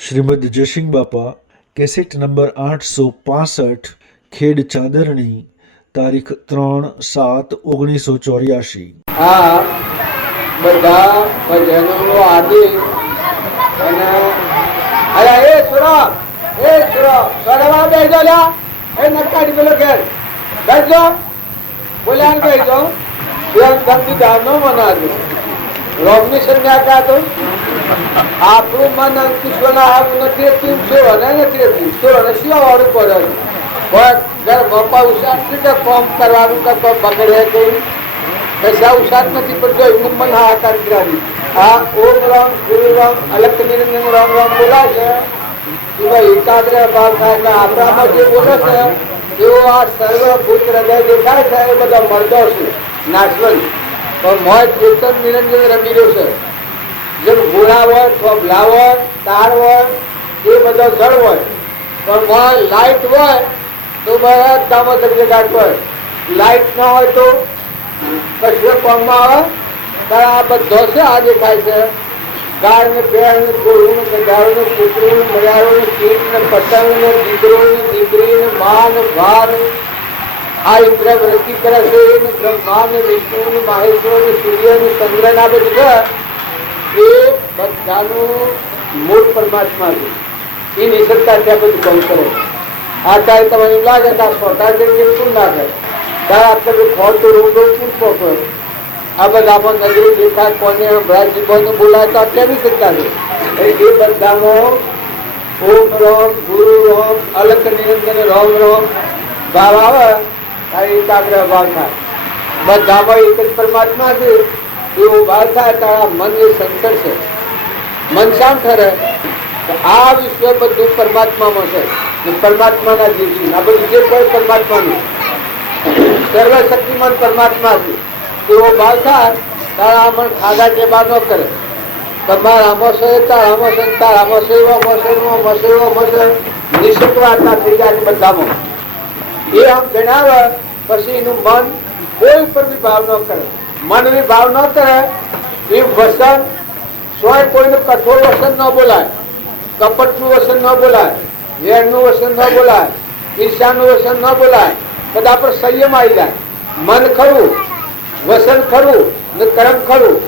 શ્રીમદ જયસિંહ બાપા cassette number 865 ખેડ ચાદરણી તારીખ 3/7/1984। આ બધા ભજનોનો આદેશ અને અરે એ સુરો કરવા બેસજો લ્યા એ નકાડી પેલો ઘેર બેસજો બોલ્યા બેસજો બેન ધમકી ધારનો મનાજો રોગની સંજ્ઞા કા તો આપણું મન અંકુશવાના આવું નથી તીમસોને નથી તીમસોને શિવા વાળું પડે પણ ઘર બાપા ઉષાર છે કે કોમ કરવાનું કે કોમ બગડે કોઈ કશા ઉષાર નથી પડતો એનું મન હાહાકાર કરાવી આ ઓમ રામ ગુરુ રામ અલક નિરંજન રામ રામ બોલાય છે એવા એકાગ્ર ભાવ થાય કે આપણામાં જે બોલે છે એવો આ સર્વભૂત હૃદય દેખાય છે એ બધા મર્દો છે નાશવંત પણ મોય કીર્તન નિરંજન રમી રહ્યો છે જેમ ઘોડા હોય થોભલા હોય તાર હોય એ બધો જળ હોય પણ મોય લાઇટ હોય તો બધામાં જગજગાટ હોય લાઇટ ના હોય તો કશું કોમમાં આવે ત્યારે આ બધો છે આ દેખાય છે ગાળ ને પેડ ને ગોળું ને ગધાડું ને કૂતરું ને મર્યાળું ને કીટ ને પતંગ ને દીકરો ને દીકરી ને મા ને ભા ને આ ઇન્દ્ર વૃત્તિ કરે છે ને બ્રહ્મા ને વિષ્ણુ ને મહેશ્વર ને સૂર્ય ને ચંદ્ર ના બધું છે એ બધાનું મૂળ પરમાત્મા છે એ નિસરતા ત્યાં બધું કામ કરે આચાર્ય તમને એમ લાગે કે આ સ્વતા બિલકુલ ના કરે ત્યારે આપણે ખોટું રૂમ પૂછવો આ બધામાં નજરે દેખાય કોને બ્રાજીબોને બોલાય તો કેવી શકતા છે એ બધામાં ઓમ રામ ગુરુ રામ અલક નિરંજન રામ રામ ભાવ આવે ત્યારે એકાગ્ર ભાવ થાય બધામાં એક જ પરમાત્મા છે એવો ભાવ થાય ત્યારે મન એ સંસર છે મન શાંત રહે આ વિશ્વ બધું પરમાત્મામાં છે પરમાત્માના જીવ છે આ બધું જે કોઈ પરમાત્માનું સર્વશક્તિમાન પરમાત્મા છે એવો ભાવ થાય તારા આમાં ખાધા ટેબા ન કરે તમારા આમાં છે તારામાં છે તારામાં છે નિશ્ચિત વાર્તા થઈ જાય બધામાં એ આમ જણાવે પછી એનું મન કોઈ ઉપર બી ભાવ ન કરે મન બી ભાવ ન કરે એ વસન સોય કોઈનું કઠોર વસન ન બોલાય કપટનું વસન ન બોલાય વેરનું વસન ન બોલાય ઈર્ષાનું વસન ન બોલાય બધા પર સંયમ આવી જાય મન ખરું વસન ખરું ને કર્મ ખરું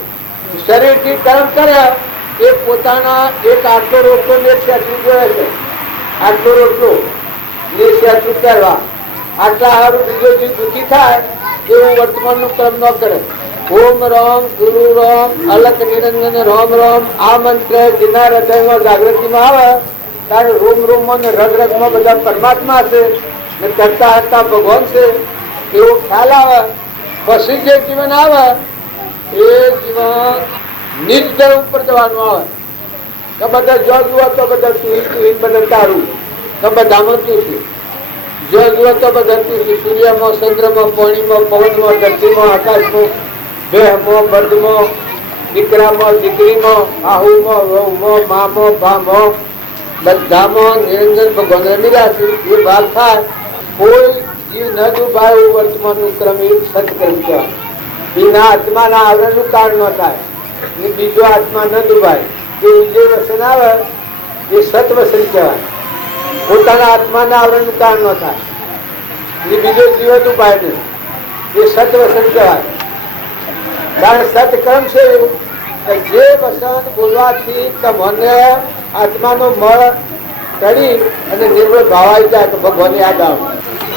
શરીરથી કર્મ કરે એ પોતાના એક આટલો રોટલો ને એક શેઠું જોડે છે આટલો રોટલો ને શેઠું કરવા આટલા હારું બીજો જે દુઃખી થાય એવું વર્તમાનનું કર્મ ન કરે ઓમ રામ ગુરુ રામ અલક નિરંજન રામ રામ આ મંત્ર જેના હૃદયમાં જાગૃતિમાં આવે ત્યારે રોમ રોમમાં ને રગ રગમાં બધા પરમાત્મા છે ને કરતા હતા ભગવાન છે એવો ખ્યાલ આવે પછી જે જીવન આવે એ જીવન નિજ ધર્મ ઉપર જવાનું આવે તો બધા જો જુઓ તો બધા તું બધા તારું તો બધામાં તું છે જો જુઓ તો બધા તું છે સૂર્યમાં ચંદ્રમાં પાણીમાં પવનમાં ધરતીમાં આકાશમાં દેહમાં બર્દમાં દીકરામાં દીકરીમાં આહુમાં વહુમાં મામાં ભામાં બધામાં નિરંજન ભગવાન રમ્યા છે એ ભાગ થાય કોઈ જીવ ન દુભાય એવું વર્તમાનનું ક્રમ એ સત્કર્મ કહેવાય એના આત્માના આવરણનું કારણ ન થાય એ બીજો આત્મા ન દુભાય એ જે વસન આવે એ સત્વસન કહેવાય પોતાના આત્માના આવરણનું કારણ ન થાય એ બીજો જીવ દુભાય નહીં એ સત્વસન કહેવાય કારણ સત્કર્મ છે એવું કે જે વસન બોલવાથી તમને આત્માનો મળ ચડી અને નિર્મળ ભાવ આવી જાય તો ભગવાન યાદ આવે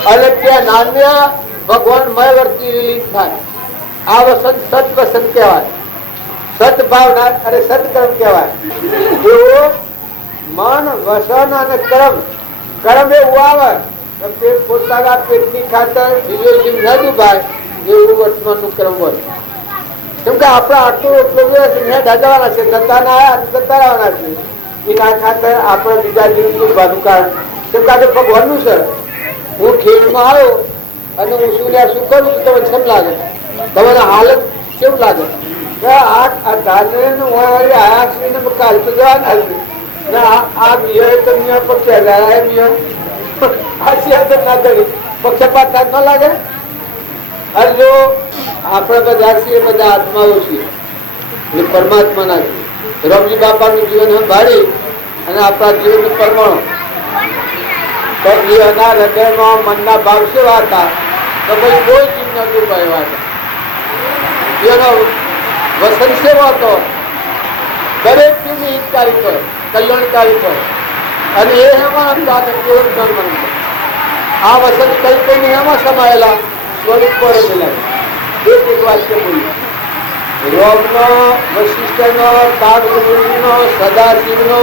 અને ત્યાં નાન્ય ભગવાન મય વર્તી થાય આ વસન સત વસન કહેવાય સદભાવના અને સત્કર્મ કહેવાય એવો મન વસન અને કર્મ એવું આવે તો તે પોતાના પેટની ખાતર બીજો જીવ ન દુભાય એવું વર્તમાનનું કર્મ હોય કેમ કે આપણા આટલું એટલું દાદાવાના છે દત્તાના આવ્યા દત્તા આવવાના છે એના ખાતર આપણે બીજા જીવનું દુભાનું કારણ કેમ કે આજે ભગવાનનું છે હું ખેડમાં આવ્યો અને હું શું કરું છું તમને કેમ લાગે તમારે હાલત કેવું લાગે કાલ તો જવાના આ બિયર તો પક્ષપાત ન લાગે અને જો આપણે બધા છીએ બધા આત્માઓ છીએ પરમાત્માના છીએ રમજી બાપાનું જીવન સંભાળી અને આપણા જીવનનું પરમાણુ. તો એ એના હૃદયમાં મનના ભાવ સેવા હતા તો પછી કોઈ જીવ ન ડૂબા એવા હતા. એનો વસન સેવો હતો, દરેક જીવની હિતકારી પર, કલ્યાણકારી પર. અને એ એમાં હતા કેવળ જન્મ. આ વસન કઈ કઈ એમાં સમાયેલા સ્વરૂપ પર મિલાય. એક વાક્ય બોલ્યું. રોમનો, વશિષ્ઠનો, કાગભૂમિનો, સદાશિવનો,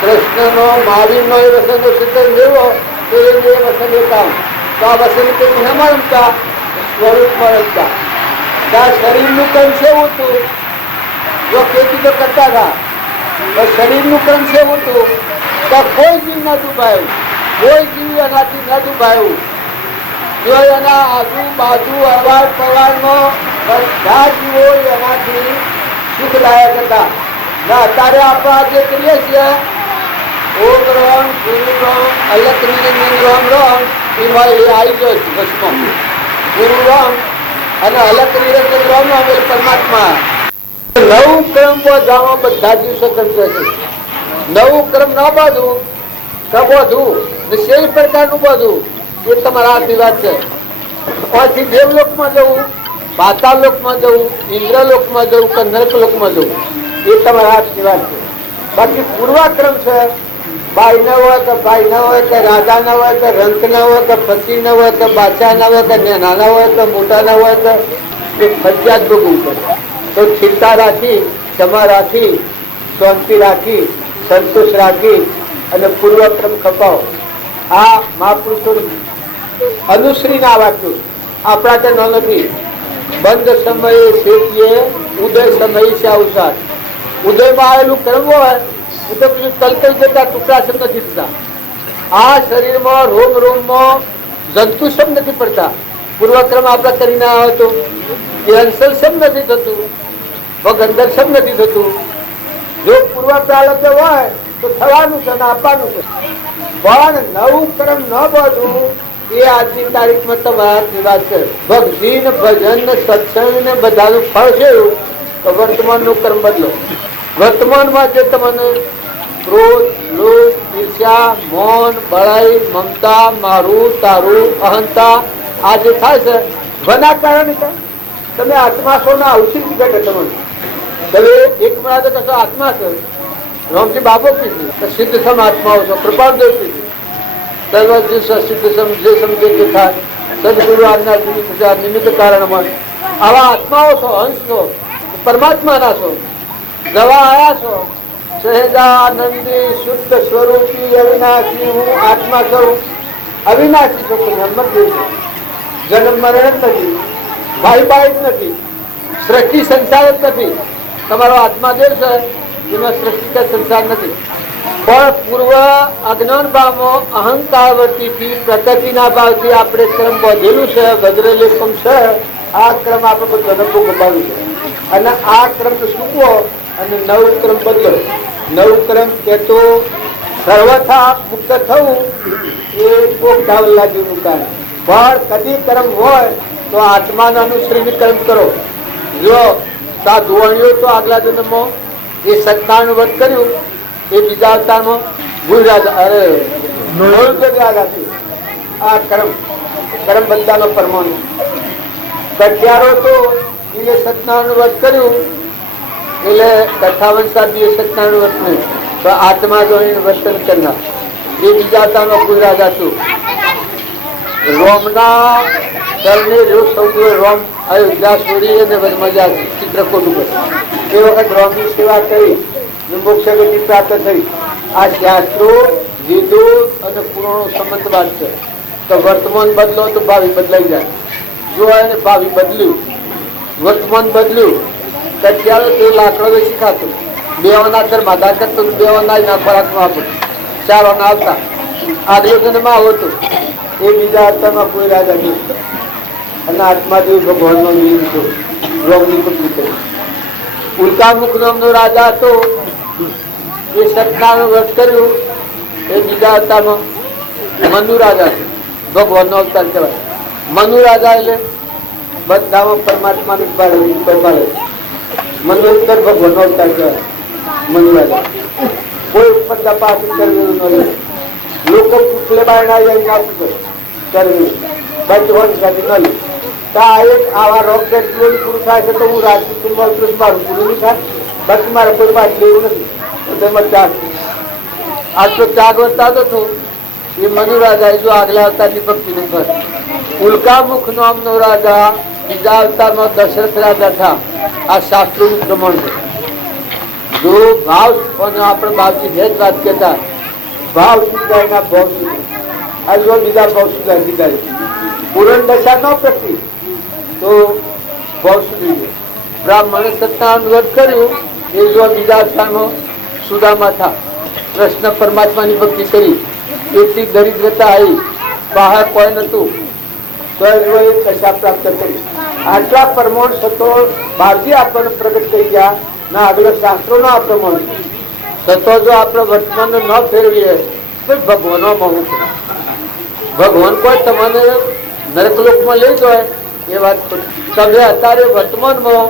કૃષ્ણનો, મહાવીરનો એ વસનનો સિદ્ધ લેવો તો એ વસન હતા. તો આ વસન કઈ એમાં રમતા સ્વરૂપમાં રમતા. ત્યાં શરીરનું કર્મ કેવું હતું? જો ખેતી તો કરતા હતા, પણ શરીરનું કર્મ કેવું હતું? તો કોઈ જીવ ન ડૂબાયું, કોઈ જીવ એનાથી ન ડૂબાયું. જો એના આજુબાજુ અવાર પવારમાં બધા જીવો એનાથી સુખદાયક હતા. ને અત્યારે આપણે જે કરીએ છીએ ઓમ રામ, ગુરુ રામ, અલગ રામ રામ, એમાં એ આવી ગયો ભસ્મ. ગુરુ રામ અને અલગ નિરંજન રામ રામ એ પરમાત્મા. નવું ક્રમ જાણો બધા જીવ સ્વતંત્ર છે. નવું ક્રમ ના બાંધવું તો બધું નિશ્ચય પ્રકારનું બધું એ તમારા હાથની વાત છે. પછી દેવલોકમાં જવું, પાતાળલોકમાં જવું, ઇન્દ્રલોકમાં જવું કે નરકલોકમાં જવું એ તમારા હાથની વાત છે. બાકી પૂર્વાક્રમ છે. ભાઈ ન હોય કે ભાઈ ન હોય કે રાજા ન હોય કે રંક ન હોય કે પતિ ન હોય કે બાદશાહ ન હોય કે નાના હોય કે મોટા ન હોય કે એ ફરજિયાત ભોગવવું પડે. તો ચિંતા રાખી, ક્ષમા રાખી, શાંતિ રાખી, સંતોષ રાખી અને પૂર્વક્રમ ખપાવો. આ મહાપુરુષો અનુશ્રીના વાક્યો આપણા ત્યાં નથી. બંધ સમયે શેઠીએ, ઉદય સમયે છે અવસાદ. ઉદયમાં આવેલું કર્મ હોય તો પેલું કલકલ જતા ટુકડા સમ નથી થતા. આ શરીરમાં રોમ રોમમાં જંતુ સમ નથી પડતા. પૂર્વક્રમ આપણે કરીને આવે તો એ અંસલ સમ નથી થતું, અંદર સમ નથી થતું. જો પૂર્વપ્રારબ્ધ હોય તો થવાનું છે અને આપવાનું છે. પણ નવું કર્મ ન બધું એ આજની તારીખમાં તમારા વાત છે. ભક્તિ ને ભજન ને સત્સંગ ને બધાનું ફળ છે તો વર્તમાનનું કર્મ બદલો. વર્તમાનમાં જે તમને ક્રોધ, લોભ, ઈર્ષ્યા, મૌન, બળાઈ, મમતા, મારું, તારું, અહંતા આ જે થાય છે વના કારણે તમે આત્મા છો ને અવશી ઘટે તમને. તમે એક મળે તો કશો આત્મા છો. રામજી બાબો કીધું સિદ્ધ સમ આત્માઓ છો. કૃપાદેવ કીધું સિદ્ધ સમ જે સમજે તે થાય. સદગુરુ આજ્ઞા નિમિત્ત કારણમાં આવા આત્માઓ છો, હંસ છો, પરમાત્માના છો. દવા આયા છો સહેજાનંદી શુદ્ધ સ્વરૂપી અવિનાશી. હું આત્મા છું, અવિનાશી છું. જન્મ મરણ જ નથી, ભાઈ ભાઈ જ નથી, સૃષ્ટિ સંસાર જ નથી. તમારો આત્મા જે છે એમાં સૃષ્ટિ કે સંસાર નથી. પણ પૂર્વ અજ્ઞાન ભાવમાં અહંકાર વતીથી પ્રકૃતિના ભાવથી આપણે ક્રમ વધેલું છે, ગજરેલું ક્રમ છે. આ ક્રમ આપણે જન્મ ગમાવ્યું છે અને આ ક્રમ ચૂકવો અને નવું ક્રમ બદલો. નવું ક્રમ કે તો સર્વથા મુક્ત થવું એ કોક ધાવલા જેવું કામ. પણ કદી કર્મ હોય તો આત્માના અનુસરીને કર્મ કરો. જો ધોવાણીઓ તો આગલા જન્મમાં એ સત્તાનું વ્રત કર્યું એ બીજા અવતારમાં ભૂલ અરે આ કર્મ બધાનો પરમાણુ. કઠિયારો તો એને સત્તાનું વ્રત કર્યું એટલે કથાવન સાધ્ય સત્તાનું વ્રત નહીં પણ આત્મા જો વર્તન કરનાર એ બીજા અવતારમાં ભૂલ હતું. રોમના દળને સૌથી રોમ અયોધ્યા છોડી અને મજા ચિત્રકૂટ ઉપર એ વખત રોમની સેવા કરી મોક્ષ ગતિ પ્રાપ્ત થઈ. આ શાસ્ત્રો, વેદો અને પુરાણો સંબંધવાદ છે. તો વર્તમાન બદલો તો ભાવિ બદલાઈ જાય. જો એને ભાવિ બદલ્યું, વર્તમાન બદલ્યું તો ત્યારે તે લાકડો વેચી ખાતું. બેવાના ઘરમાં દાખલ તો બેવાના ના ખોરાકમાં આપું 4 આના આવતા. આગલો જન્મમાં આવતું એ બીજા અર્થમાં કોઈ રાજા નહીં અને આત્માદેવ ભગવાનનો નિયમ છે. રોગની પત્ની કરી ઉલ્કામુખ નામનો રાજા હતો. એ સત્તાનું વ્રત કર્યું એ બીજા અવતારમાં મનુ રાજા છે. ભગવાનનો અવતાર કહેવાય. મનુ રાજા એટલે બધામાં પરમાત્માને પાડે. મનુ અવતાર ભગવાનનો અવતાર કહેવાય. મનુ રાજા કોઈ સ્પર્ધા પાસ કરવી ન લોકો પૂછલે બહાર ના જાય ના કરવી બાકી હોય ન લે એક આવા રોકેટ પૂરું થાય છે તો હું રાજકીય મારું પૂરું નહીં થાય બાકી મારે કોઈ વાત લેવું નથી તેમાં ત્યાગ આજ તો ત્યાગ વધતા હતો એ મનુ રાજા જો આગલા અવતારની ભક્તિનું ઘર ઉલ્કા મુખ નામનો રાજા બીજા અવતારમાં દશરથ રાજા થા આ શાસ્ત્રોનું પ્રમાણ છે જો ભાવ અને આપણે બાપજી બે જ વાત કહેતા ભાવ સુધારીના ભાવ સુધાર આ જો બીજા ભાવ સુધારી દીધા પૂરણ દશા ન પ્રતિ તો ભાવ સુધરી ગયો બ્રાહ્મણે સત્તાનું વ્રત કર્યું એ જો બીજા સ્થાનમાં સુદામાં થા કૃષ્ણ પરમાત્માની ભક્તિ કરી એટલી દરિદ્રતા આવી બહાર કોઈ નતું તો એ દશા પ્રાપ્ત કરી આટલા પરમાણ સતો બહારથી આપણને પ્રગટ થઈ ગયા ના આગળ શાસ્ત્રો ના પ્રમાણ સતો જો આપણે વર્તમાન ન ફેરવીએ તો ભગવાન ભગવાન કોઈ તમને નરકલોકમાં લઈ જાય એ વાત તમે અત્યારે વર્તમાનમાં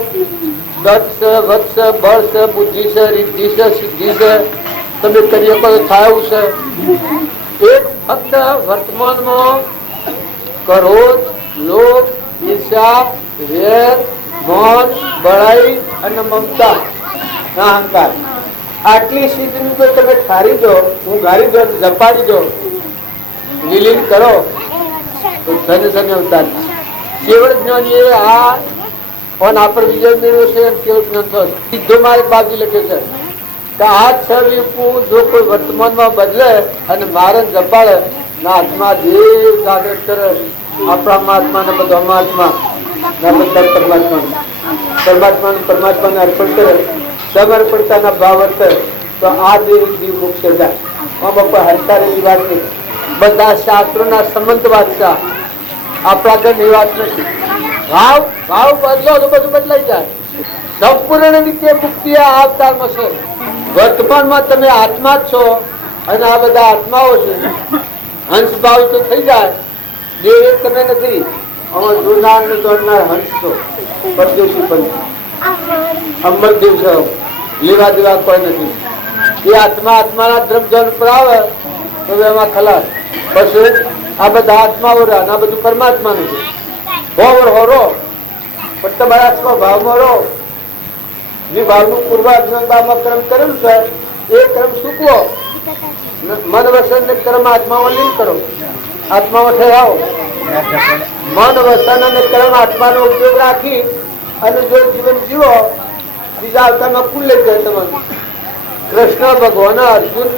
દક્ષ વત્સ બળ છે બુદ્ધિ છે રિદ્ધિ છે સિદ્ધિ છે તમે કરીએ કોઈ થાય છે એક ફક્ત વર્તમાનમાં ક્રોધ લોભ ઈર્ષા વેર મૌન બળાઈ અને મમતા અહંકાર આટલી સ્થિતિનું જો તમે ઠારી દો હું ગારી દો ઝપાડી દો વિલીન કરો તો ધન ધન અવતાર કેવળ જ્ઞાન એ આ પણ આપણે વિજય મેળવ્યો છે એમ કેવળ જ્ઞાન થશે સીધો મારે બાજી લખે છે કે આ છ વિપુ જો કોઈ વર્તમાનમાં બદલે અને મારે જપાડે ના આત્મા દેવ જાગૃત કરે આપણા આત્મા ને બધો આત્મા ના બધા પરમાત્માને અર્પણ કરે સમર્પણતાના ભાવ વર્તે તો આ દેવ જીવ મુક્ત જાય આમાં કોઈ હંકારેલી વાત નહીં બધા શાસ્ત્રોના સંબંધ વાંચતા આપણા ઘરની વાત નથી ભાવ ભાવ બદલો તો બધું બદલાઈ જાય સંપૂર્ણ રીતે મુક્તિ આ અવતારમાં છે વર્તમાનમાં તમે આત્મા જ છો અને આ બધા આત્માઓ છે હંસ ભાવ તો થઈ જાય દેવ તમે નથી અમાર જોનાર ને દોડનાર હંસ છો પરદેશી પણ અમર દેવ છો લેવા દેવા કોઈ નથી એ આત્મા આત્માના દ્રવ્ય પર આવે તો એમાં ખલાસ પછી આ બધા આત્માઓ રહ્યા આ બધું પરમાત્માનું છે હોવર હોરો પણ તમારા સ્વભાવમાં રહો જે ભાવનું પૂર્વાજ્ઞાનમાં કર્મ કરેલું છે એ કર્મ ચૂકવો મન વસન ને કર્મ આત્મામાં લીન કરો આત્મામાં થઈ આવો મન વસન અને કર્મ આત્માનો ઉપયોગ રાખી અને જો જીવન જીવો બીજા અવતારમાં કુલ લઈ જાય તમારે કૃષ્ણ ભગવાન અર્જુન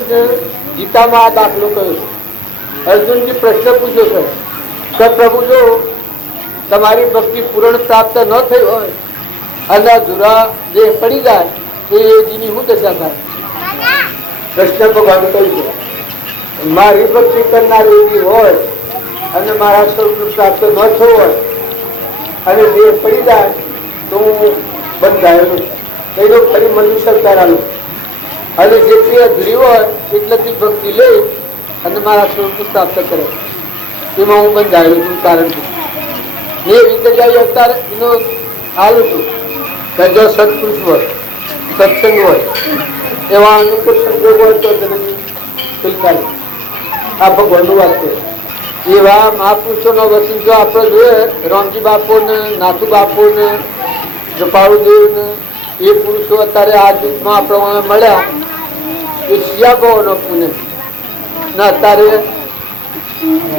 ગીતામાં આ દાખલો કર્યો છે અર્જુનજી પ્રશ્ન પૂછ્યો છે કે પ્રભુ જો તમારી ભક્તિ પૂર્ણ પ્રાપ્ત ન થઈ હોય અને અધૂરા દેહ પડી જાય તો એ જીની શું દશા થાય કૃષ્ણ ભગવાન કહ્યું છે મારી ભક્તિ કરનાર એવી હોય અને મારા સ્વરૂપ પ્રાપ્ત ન થયું હોય અને દેહ પડી જાય તો હું બંધાયેલું એનો ફરી મનુષ્ય કરાલું અને જેટલી અધૂરી હોય એટલી ભક્તિ લઈ અને મારા સ્વરૂપ પ્રાપ્ત કરે એમાં હું બંધાયેલું છું કારણ એ રીતે જાય અત્યારે એનો હાલું છું કે જો સત્પુરુષ હોય સત્સંગ હોય એવા અનુકૂળ સંજોગ હોય તો સ્વીકારી આ ભગવાનનું વાત છે એવા મહાપુરુષોનો વચન જો આપણે જોઈએ રામજી બાપુ ને નાથુ બાપુ ને જપાળુદેવ ને એ પુરુષો અત્યારે આ યુગમાં આપણે મળ્યા એ શિયાભાવનો પુણે ને અત્યારે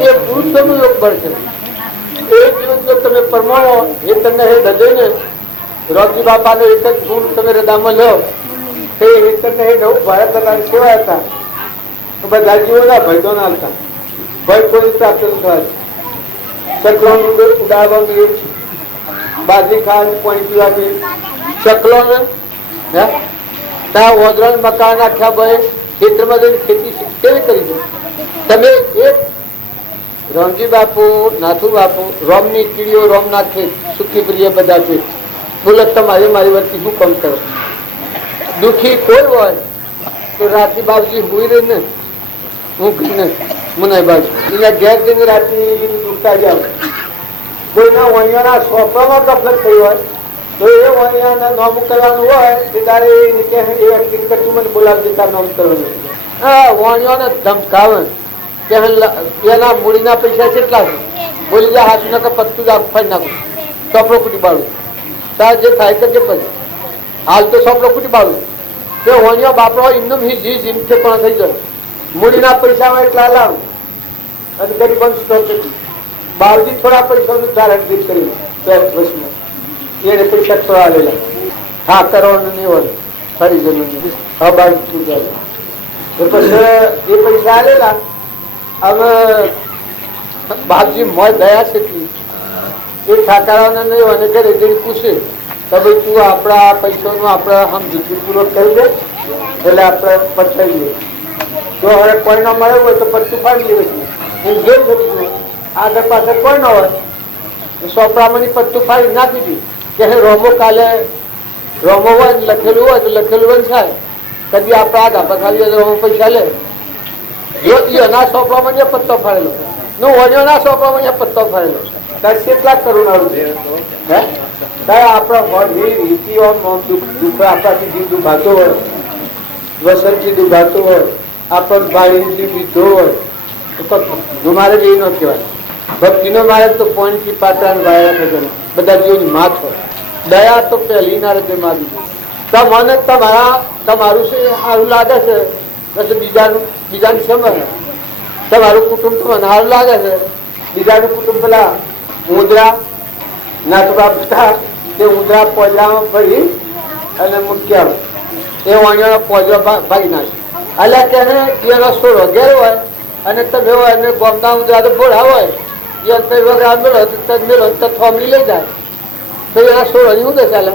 એ પુરુષોનું યોગ બળ છે એ જીવન જો તમે પરમાણો એ તમને હે હૃદયને રામજી બાપાનો એક જ ગુણ તમે હૃદયમાં લો એ તમને હે નવું ભારત પ્રકારની સેવા હતા તો બધા જીવોના ભયદો ના હતા ભય કોઈ પ્રાપ્ત થાય ચકલોનું ઉડાડવાનું બાજરી ખાવાની પાણી પીવાની ચકલોને ત્યાં ઓદરણ મકાન નાખ્યા ભાઈ ખેતરમાં જઈને ખેતી કેવી કરી દો તમે એક રામજી બાપુ નાથુ બાપુ રોમની કીડીઓ રોમના ખેત સુખી પ્રિય બધા છે બોલો તમારે મારી વચ્ચે શું કામ કરો દુઃખી કોઈ હોય તો રાત્રિ બાબજી હુઈ રહે ને હું કહીને મુનાઈ બાજુ એના ઘેર જઈને રાત્રિ દુખતા જાવ કોઈના વણિયાના સોંપવામાં ગફલત થઈ હોય તો એ વાણિયાના નામ કરવાનું હોય તે તારે એ વ્યક્તિ તું મને બોલાવજે તાર નામ કરવાનું. વાણિયાને ધમકાવે કે એના મૂડીના પૈસા કેટલા છે, બોલી જાય હાથ ના પત્તું જ ફરી નાખું, ચોપડો કુટી બાળું, તાર જે થાય કરજે પછી, હાલ તો ચોપડો કુટી બાળું. તે વાણિયો બાપડો એમનું જીમથી પણ થઈ જાય, મૂડીના પૈસા એટલા લાવું અને ગરીબન બાળજી થોડા પૈસાનું ધારણ કરી વર્ષમાં એને પૈસા થોડા આવેલા, હા કરવાનું નહીં હોય ફરી જનું પછી એ પૈસા આવેલા. હવે બાપજી મોય દયા છે એ ઠાકારાને નહીં હોય ને ઘરે જઈને પૂછે કે ભાઈ તું આપણા પૈસાનો આપણે સમજૂતી પૂરો કરી દે એટલે આપણે પચાવી દઈએ. જો હવે કોઈ ના મળે હોય તો પચ્ચું ફાડી લેવું, એમ જેમ થતું આગળ પાછળ કોઈ ના હોય સોપડામાં પત્તું ફાડી નાખી દી કે રોમો કાલે રોમો હોય લખેલું હોય તો લખેલું બંધ થાય, કદી આપણે આગા પખાવી રોમો પૈસા લે. જો એના સોપડામાં જે પત્તો ફાડેલો નો વણ્યોના સોપડામાં જે પત્તો ફાડેલો તારે કેટલા કરુણારું છે. આપણા રીતિ આપણાથી જીવ દુભાતો હોય, વસંતથી દુભાતો હોય, આપણને બાળી જીવ લીધો હોય તો મારે જ એ ન કહેવાય. ભક્તિનો મારે તો પોઈન્ટથી પાટા વાયા બધા જીવની માથ હોય. દયા તો પહેલી ના રીતે માગી મને તમારું છે સારું લાગે છે, પછી બીજાનું સમજ તમારું કુટુંબ તો મને સારું લાગે છે, બીજાનું કુટુંબ પેલા ઉંદરા નાચવા બધા તે ઉંદરા પોજરામાં ભરી અને મૂક્યા એ વાણિયાનો પોજરો ભાગી નાખે. એટલે કે એનો સોળ વગેરે હોય અને તમે હોય અને ગોમના ઉંદરા તો ભોળા હોય એ અંતર વગર મેળો મેળો થોમડી લઈ જાય તો એના સોળ હજી શું ચાલે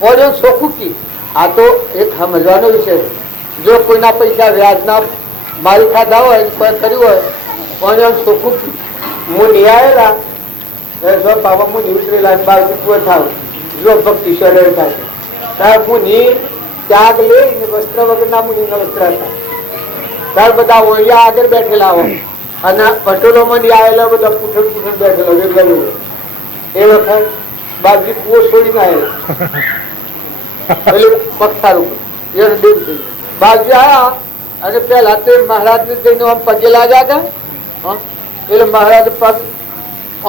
પોજો ચોખ્ખું. આ તો એક સમજવાનો વિષય. જો કોઈના પૈસા વ્યાજના મારી ખાધા હોય કોઈ કર્યું હોય પોજો ચોખ્ખું હું નિયાયેલા બાબા હું ઉતરેલા બાર થાવ જો ભક્તિ શરીર થાય તાર મુનિ ત્યાગ લઈને વસ્ત્ર વગરના મુનિના વસ્ત્ર હતા. તાર બધા ઓળિયા આગળ બેઠેલા હોય અને પટોલોમાં આવેલા બધા પૂઠણ બેઠેલો વેગલા એ વખત બાજરી કુવો છોડીને આવેલા પેલું પગથારું એને દૂર થઈ બાજરી આવ્યા અને પેલા તે મહારાજ ને જઈને આમ પગે લાગ્યા હતા એટલે મહારાજ પગ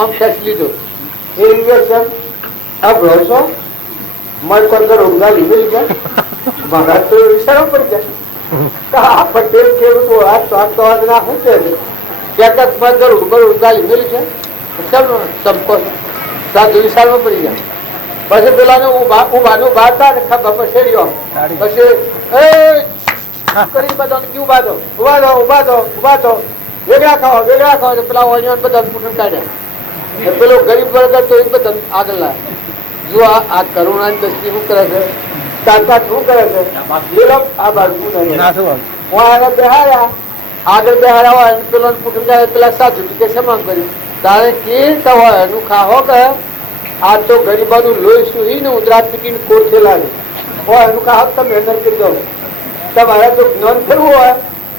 આમ ખેંચી લીધો. એ રીતે આ ભરોસો મન પર ઊંઘા લીધેલી ગયા મહારાજ તો વિચારવા પડી ગયા આ પટેલ ખેડૂતો આ તો ના શું છે ક્યાંક મન ઊંઘા લીધેલી છે ચમકો સાધુ વિચારવા પડી ગયા. પછી પેલા ઉભાનું બાતા ને ખબર પછેડ્યો પછી કરી બધા ઉભા દો ઉભા દો ઉભા દો ઉભા દો વેગળા ખાઓ પેલા ઓનિયન બધા પૂછન કાઢ્યા. પેલો ગરીબ વર્ગ તો એ બધા આગળ લાવે. જો આ કરુણાની દ્રષ્ટિ શું કરે છે, તાકાત શું કરે છે, આ બાજુ આગળ બેહાડ્યા હોય પેલો પૂછન કાઢે પેલા સાચું કે સમાન કર્યું તારે કે હોય એનું ખાહો કે આ તો ગરીબાનું લોહી સુહી ને ઉદરા પીટીને કોઠે લાગે હોય એનું ખાહો તમે અંદર કરી દો. તમારે જો જ્ઞાન કરવું હોય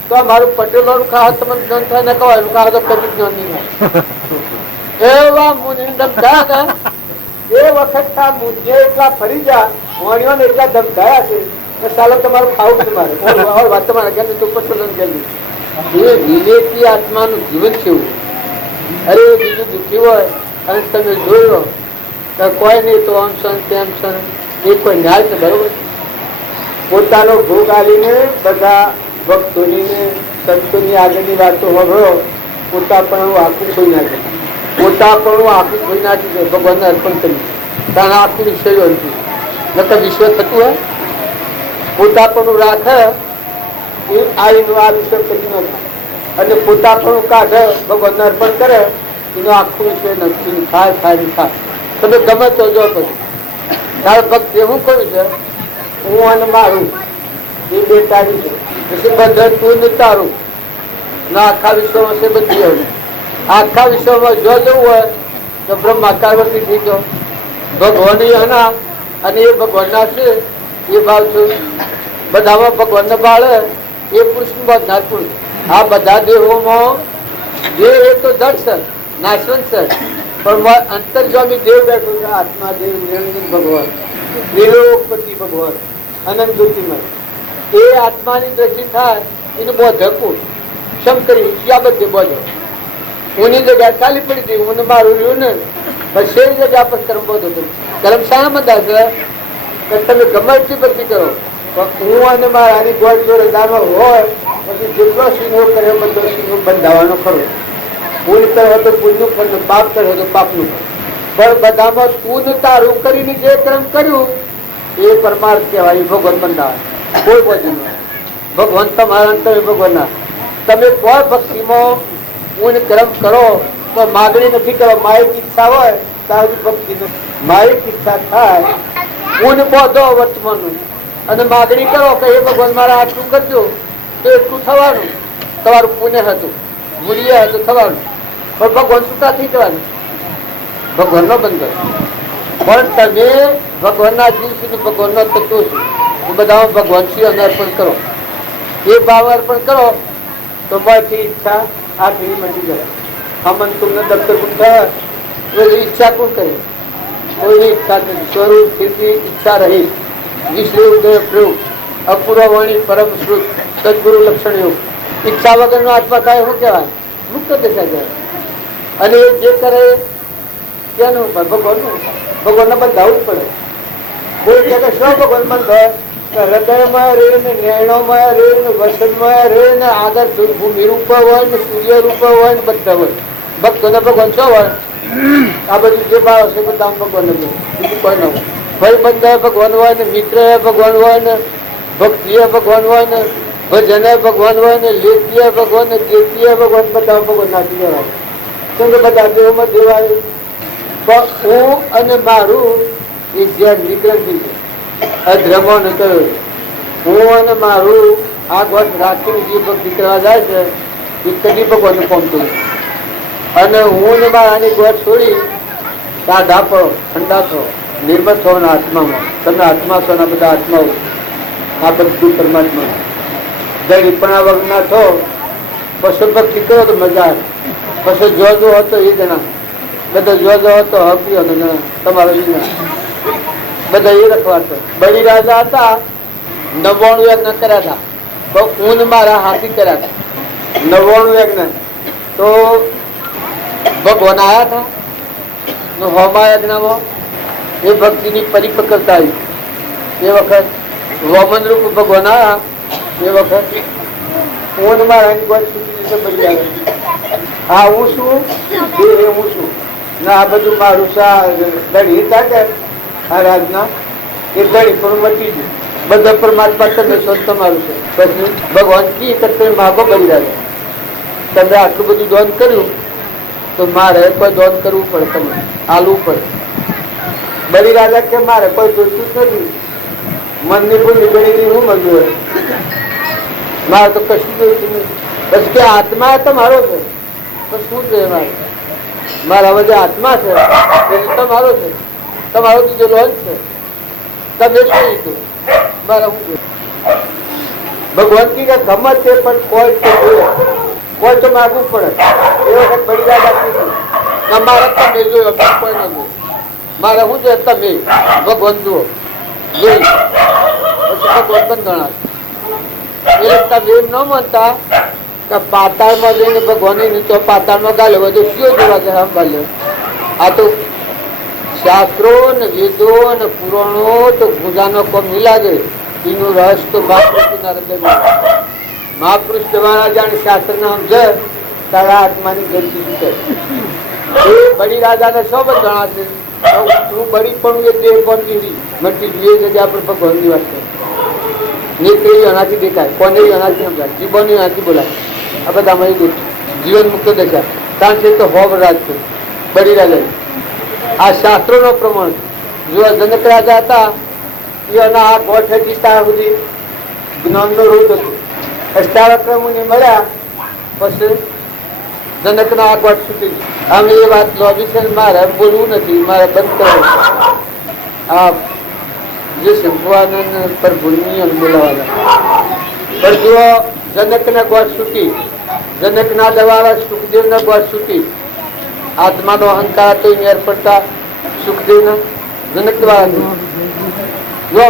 તો મારું પટેલોનું ખાહો તમને જ્ઞાન થાય ને કહો એનું ખાહો તો કદી જ્ઞાન નહીં થાય. એવા મુનિ ધમકાયા એ વખત મુજે એટલા ફરી જા વાણીઓ ને એટલા ધમકાયા છે ચાલો તમારું ખાવું છે મારે વાત તમારે ક્યાં તું પટેલો એ વિવેકી આત્માનું જીવન છે એવું. અરે બીજું દુઃખી હોય અને તમે જોઈ લો કોઈ નહીં તો આમ સન તેમ સન એ કોઈ ન્યાય છે બરોબર. પોતાનો ભોગ આવીને બધા ભક્તોની સંતોની આગળની વાતો સાંભળો પોતા પણ આખું ખોઈ નાખે પોતા પણ આખું ખોઈ નાખી છે ભગવાનને અર્પણ કરી કારણ આખું વિષય નથી નકર વિશ્વ થતું હોય પોતા પણ રાખે એ આવીનું આ વિષય કરી ન થાય અને પોતા પણ કાઢે ભગવાનને અર્પણ કરે એનો આખું વિષય નથી થાય. તમે ગમે તો જો પછી તારે ભક્ત એવું કહ્યું છે હું અને મારું એ બે તારી છે પછી બધા તું ને તારું ના આખા વિશ્વમાં છે બધી એવું આખા વિશ્વમાં જો જવું હોય તો બ્રહ્માકાર વતી થઈ ગયો ભગવાન એના અને એ ભગવાનના છે એ ભાવ છું બધામાં ભગવાનને બાળે એ પુરુષનું બાંધનાર પુરુષ. આ બધા દેહોમાં જે એ તો જડ છે નાશવંત છે પણ અંતર્સ્વામી દેવ બેઠું છે, આત્મા દેવ નિરંજન ભગવાન, ત્રિલોકપતિ ભગવાન, અનંત જ્યોતિમય. એ આત્માની દ્રષ્ટિ થાય એનું બોધકું શંકરી યા બધે બોધો. ઉની જગ્યા ખાલી પડી હતી, હું મારું રહ્યું ને બસ એ જગ્યા પર કર્મ બોધો થયું. કર્મ શા બધા છે કે તમે ગમે એટલી ભક્તિ કરો, હું અને મારાની ગોળ જોડે દાનો હોય પછી જેટલો સિંહો કરે બધો સિંહો બંધાવાનો ખરો. પુણ્ય કર્યો તો પુણ્યનું ફળ, પાપ કર્યો તો પાપનું ફળ. પણ બધામાં તું તારું કરીને જે કર્મ કર્યું એ પરમાર્થ કહેવાય, ભગવાન બંધાવે. કોઈ બધું ભગવાન તમારા તમે ભગવાનના. તમે કોઈ ભક્તિમાં પુણ્ય કર્મ કરો તો માગણી નથી કરો. માયિક ઈચ્છા હોય તારી ભક્તિ નથી. માયિક ઈચ્છા થાય પુણ્ય બોધો વર્તમાનનું અને માગણી કરો કે એ ભગવાન મારા આટલું કરજો તો એટલું થવાનું. તમારું પુણ્ય હતું, મૂલ્ય હતું થવાનું. પણ ભગવાન સુતા થઈ જવાનું, ભગવાન નો બંધ. પણ તમે ભગવાનના જીવ સુધી ભગવાનનો તત્વ છું બધા ભગવાન શ્રી અર્પણ કરો. એ ભાવ અર્પણ કરો તો મારી ઈચ્છા આ ફેરી મળી જાય. અમન તમને દફતર કોણ થાય ઈચ્છા કોણ કરે? કોઈની ઈચ્છા નથી. સ્વરૂપ સ્થિતિ ઈચ્છા રહી વિશ્વ ઉદય પ્રયોગ અપૂર્વ વાણી પરમ શ્રુત સદગુરુ લક્ષણ યોગ. ઈચ્છા વગરનો આત્મા થાય શું કહેવાય? મુક્ત દશા જાય. અને એ જે કરે ત્યાંનું ભગવાનનું, ભગવાનને બંધાવવું જ પડે. કોઈ કે શું ભગવાન બંધાય? હૃદયમાં રહે ને નિર્ણયમાં રહે ને વસનમાં રહે ને આગળ ભૂમિ રૂપ હોય ને સૂર્ય રૂપ હોય ને બધા હોય. ભક્તોને ભગવાન શું હોય? આ બધું જે ભાવ છે બધા ભગવાન બીજું કોઈ ન હોય. ભાઈ બંધ ભગવાન હોય ને મિત્ર ભગવાન હોય ને ભક્તિ ભગવાન હોય ને ભજન ભગવાન હોય ને લેખીય ભગવાન ને જેતીય ભગવાન બધા ભગવાન નાખી દેવાય. કેમ કે બધા દેવમાં દેવાય. પણ હું અને મારું એ જ્યાં નિગ્રહ થઈ જાય અધ્રમો ન કર્યો. હું અને મારું આ ગોઠ રાખીને જે ભક્તિ કરવા જાય છે એ કદી ભગવાનને પહોંચતું. અને હું ને મારાની ગોઠ છોડી સાદા પડો, ઠંડા થો, નિર્મળ થો આત્મામાં. તમે આત્મા છો ને બધા આત્માઓ. આ બધું પરમાત્મા દળીપણા વગરના થો. પશુ ભક્તિ કરો તો મજા આવે. પશુ જોજો હતો એ જણા બધા જોજો હતો હપ્યો જણા તમારો બધા એ રખવાડતો. બળી રાજા હતા, 99 યજ્ઞ કર્યા હતા. તો ઊન મારા હાથી કર્યા હતા 99 યજ્ઞ. તો ભગવાન આવ્યા હતા હોમા યજ્ઞમાં. એ ભક્તિની પરિપક્વતા આવી. એ વખત વમન રૂપ ભગવાન આવ્યા. એ વખત ઊન મારા બળી આવે. હા હું શું એ હું છું ને આ બધું મારું દળી હતા આ રાજના એ દળી પણ મટી ગયું. બધા પરમાત્મા તમે છો તમારું છે. પછી ભગવાન કી તમે માગો બળી રહ્યા. તમે આટલું બધું દાન કર્યું તો મારે કોઈ દાન કરવું પડે, તમે આલવું પડે. બળી રાજા કે મારે કોઈ જોઈતું જ નથી. મનની ભૂલી ગયેલી હું મળ્યું મારે તો કશું જોઈતું નથી. પછી કે આત્મા તમારો છે તો શું છે મારે? મારા વજે આત્મા છે એ તમારો છે. તમારો બીજો લોન છે. તમે શું લીધું મારા હું ભગવાન કી કે ગમે તે પણ કોઈ તો માગવું પડે. એ વખત બળી રાજા કીધું મારે તમે જોયો કોઈ ના જોયું. મારે શું છે તમે ભગવાન જુઓ જોઈ પછી ભગવાન પણ ગણાય. એ તમે એમ ન માનતા કે પાતાળમાં જઈને ભગવાન તો પાતાળમાં ગાલે બધું શું જોવા છે આમ ગાલે. આ તો શાસ્ત્રો ને વેદો ને પુરાણો તો ગુજાનો કોમ નહીં લાગે. એનું રહસ તો મહાપુરુષના હૃદયમાં. મહાપુરુષ તમારા જાણે શાસ્ત્ર ના સમજે તારા આત્માની ગતિ છે. એ બળી રાજાને સૌ જણાશે તું બળી પણ એ દેહ પણ મટી જોઈએ જગ્યા પર ભગવાનની વાત કરે. નેત્રી એનાથી દેખાય, કોને એનાથી સમજાય, જીવન એનાથી બોલાય. આ બધા મળી દુઃખ જીવન મુક્ત દેખાય. કારણ કે તો હોબ રાજ છે બળી રાજા. આ શાસ્ત્રો નો પ્રમાણ. જો જનક રાજા હતા એના આ ગોઠ હતી ત્યાં સુધી જ્ઞાન નો રૂપ હતું. અષ્ટાવક્ર મુનિ મળ્યા પછી જનક ના આ ગોઠ છૂટી. આમ એ વાત લોબી છે મારે બોલવું નથી, મારે બંધ કરવું. આ જે શંભુઆનંદ પર ભૂલની બોલાવાના પણ જો જનક ના ગોઠ છૂટી, જનક ના દવાળા સુખદેવ ના ગોઠ છૂટી. આત્માનો અહંકાર હતો અહીંયા પડતા સુખદેવના જનક દ્વારા જો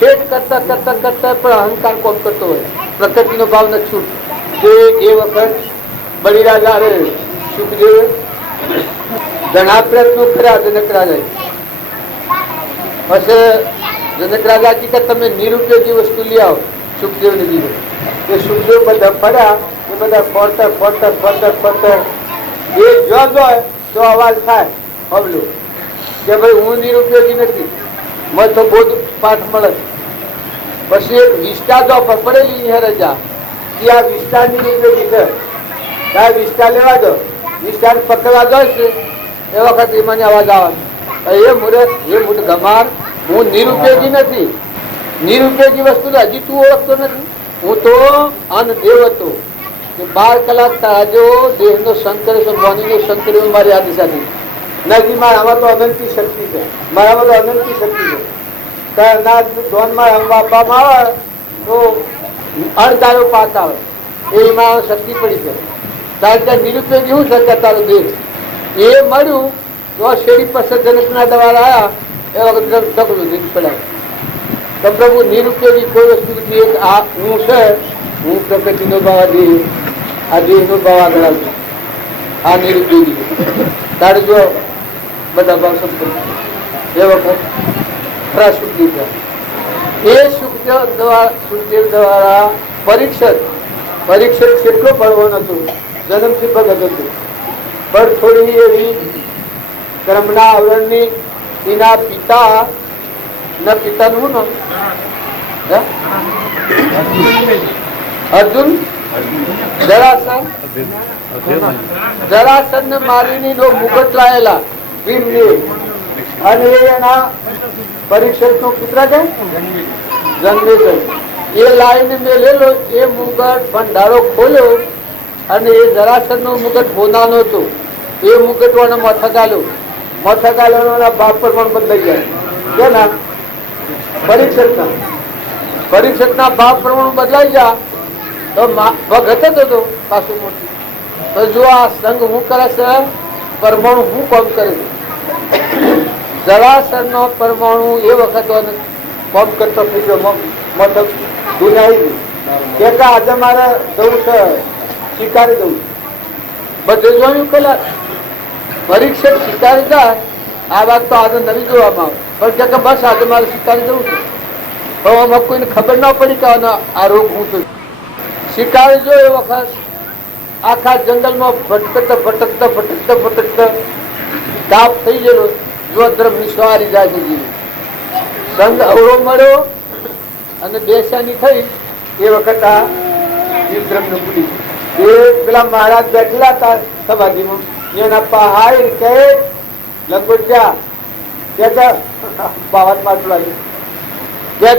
ખેડ કરતા કરતા કરતા પણ અહંકાર કોમ કરતો હોય, પ્રકૃતિનો ભાવ ન છૂટ. તે એ વખત બલિરાજા રે સુખદેવ ઘણા પ્રયત્નો કર્યા જનક રાજા. પછી જનક રાજા કી કે તમે નિરુપયોગી વસ્તુ લઈ આવો. સુખદેવ ને દીધો. એ સુખદેવ બધા ફર્યા, એ બધા ફરતા ફરતા ફરતા ફરતા એ જો જોય તો અવાજ થાય હવલું કે ભાઈ હું નિરુપયોગી નથી, મને તો બહુ પાઠ મળે. પછી એક વિષ્ટા જો પડેલી રજા કે આ વિષ્ટા નિરુપયોગી છે, આ વિષ્ટા લેવા દો. વિષ્ટા પકડવા જાય છે એ વખત એ મને અવાજ આવે, એ મુરત એ મૂઠ ગમાર, હું નિરુપયોગી નથી. નિરુપયોગી વસ્તુ હજી તું ઓળખતો નથી. હું તો અનદેવ હતો. 12 કલાક તારા જો દેહનો સંગ કરે છે, મોનીનો સંગ કર્યો મારી આદિ સાથે નથી. મારામાં તો અનંતી શક્તિ છે, મારામાં તો અનંતી શક્તિ છે. ધોનમાં આપવામાં આવે તો અણધારો પાક આવે, એમાં શક્તિ પડી છે. તારે ત્યાં નિરુપયોગી શું છે તારો દેહ એ મળ્યું તો શેરી પાસે જનકના દ્વારા આવ્યા એ વખત ઢગલું નીકળી પડાય. તો પ્રભુ નિરુપયોગી કોઈ વસ્તુ નથી. એક આ હું છે, હું પ્રકૃતિનો ભાવ દેહ, આ દેહનો ભાવ આગળ આવશે. આ નિરુપયોગી તારે જો બધા ભાવ સંપન્ન એ વખત ખરા સુખદેવ એ સુખદેવ દ્વારા પરીક્ષિત કેટલો બળવાન હતો, જન્મથી ભગત હતું. પણ થોડી એવી કર્મના આવરણની એના પિતા પિતાનું અર્જુન જરાસન ને મારીને મુગટ લાયેલા અને એના પરીક્ષિત નો પુત્ર છે જન્મેજય. એ લાઈને મેલેલો એ મુગટ ભંડારો ખોલ્યો અને એ જરાસન નો મુગટ હોનાનો હતો. એ મુગટ વાળા મથક આલ્યો બાપ પર પણ બદલાઈ જાય. કેના પરીક્ષિતના ભાવ પ્રમાણ બદલાઈ જા તો ભગત જ હતો પાછું મોટી. તો જો આ સંઘ હું કરે છે, પરમાણુ હું કોમ કરે છે. જળાશર નો પરમાણુ એ વખત કોમ કરતો થઈ ગયો. મતલબ દુનિયા કે આજે મારે જવું છે શિકારી જવું છે, બધે જોયું પેલા પરીક્ષક શિકારી જાય. આ વાત તો આજે નવી જોવામાં આવે, પણ કે બસ આજે મારે શિકારી જવું છે. તો આમાં કોઈને ખબર ના પડી કે આ રોગ હું છું. શિકારી જો એ વખત આખા જંગલમાં ભટકતા ભટકતા ભટકતા ભટકતા તાપ થઈ ગયેલો. જો ધર્મ નિસ્વારી જાય છે જીવી સંઘ અવળો મળ્યો અને બેસાની થઈ એ વખત આ વિક્રમ નું ભૂલી એ પેલા મહારાજ બેઠેલા હતા સમાધિમાં. એના પહાડ કહે લંગોટ્યા બાવન માટલા કે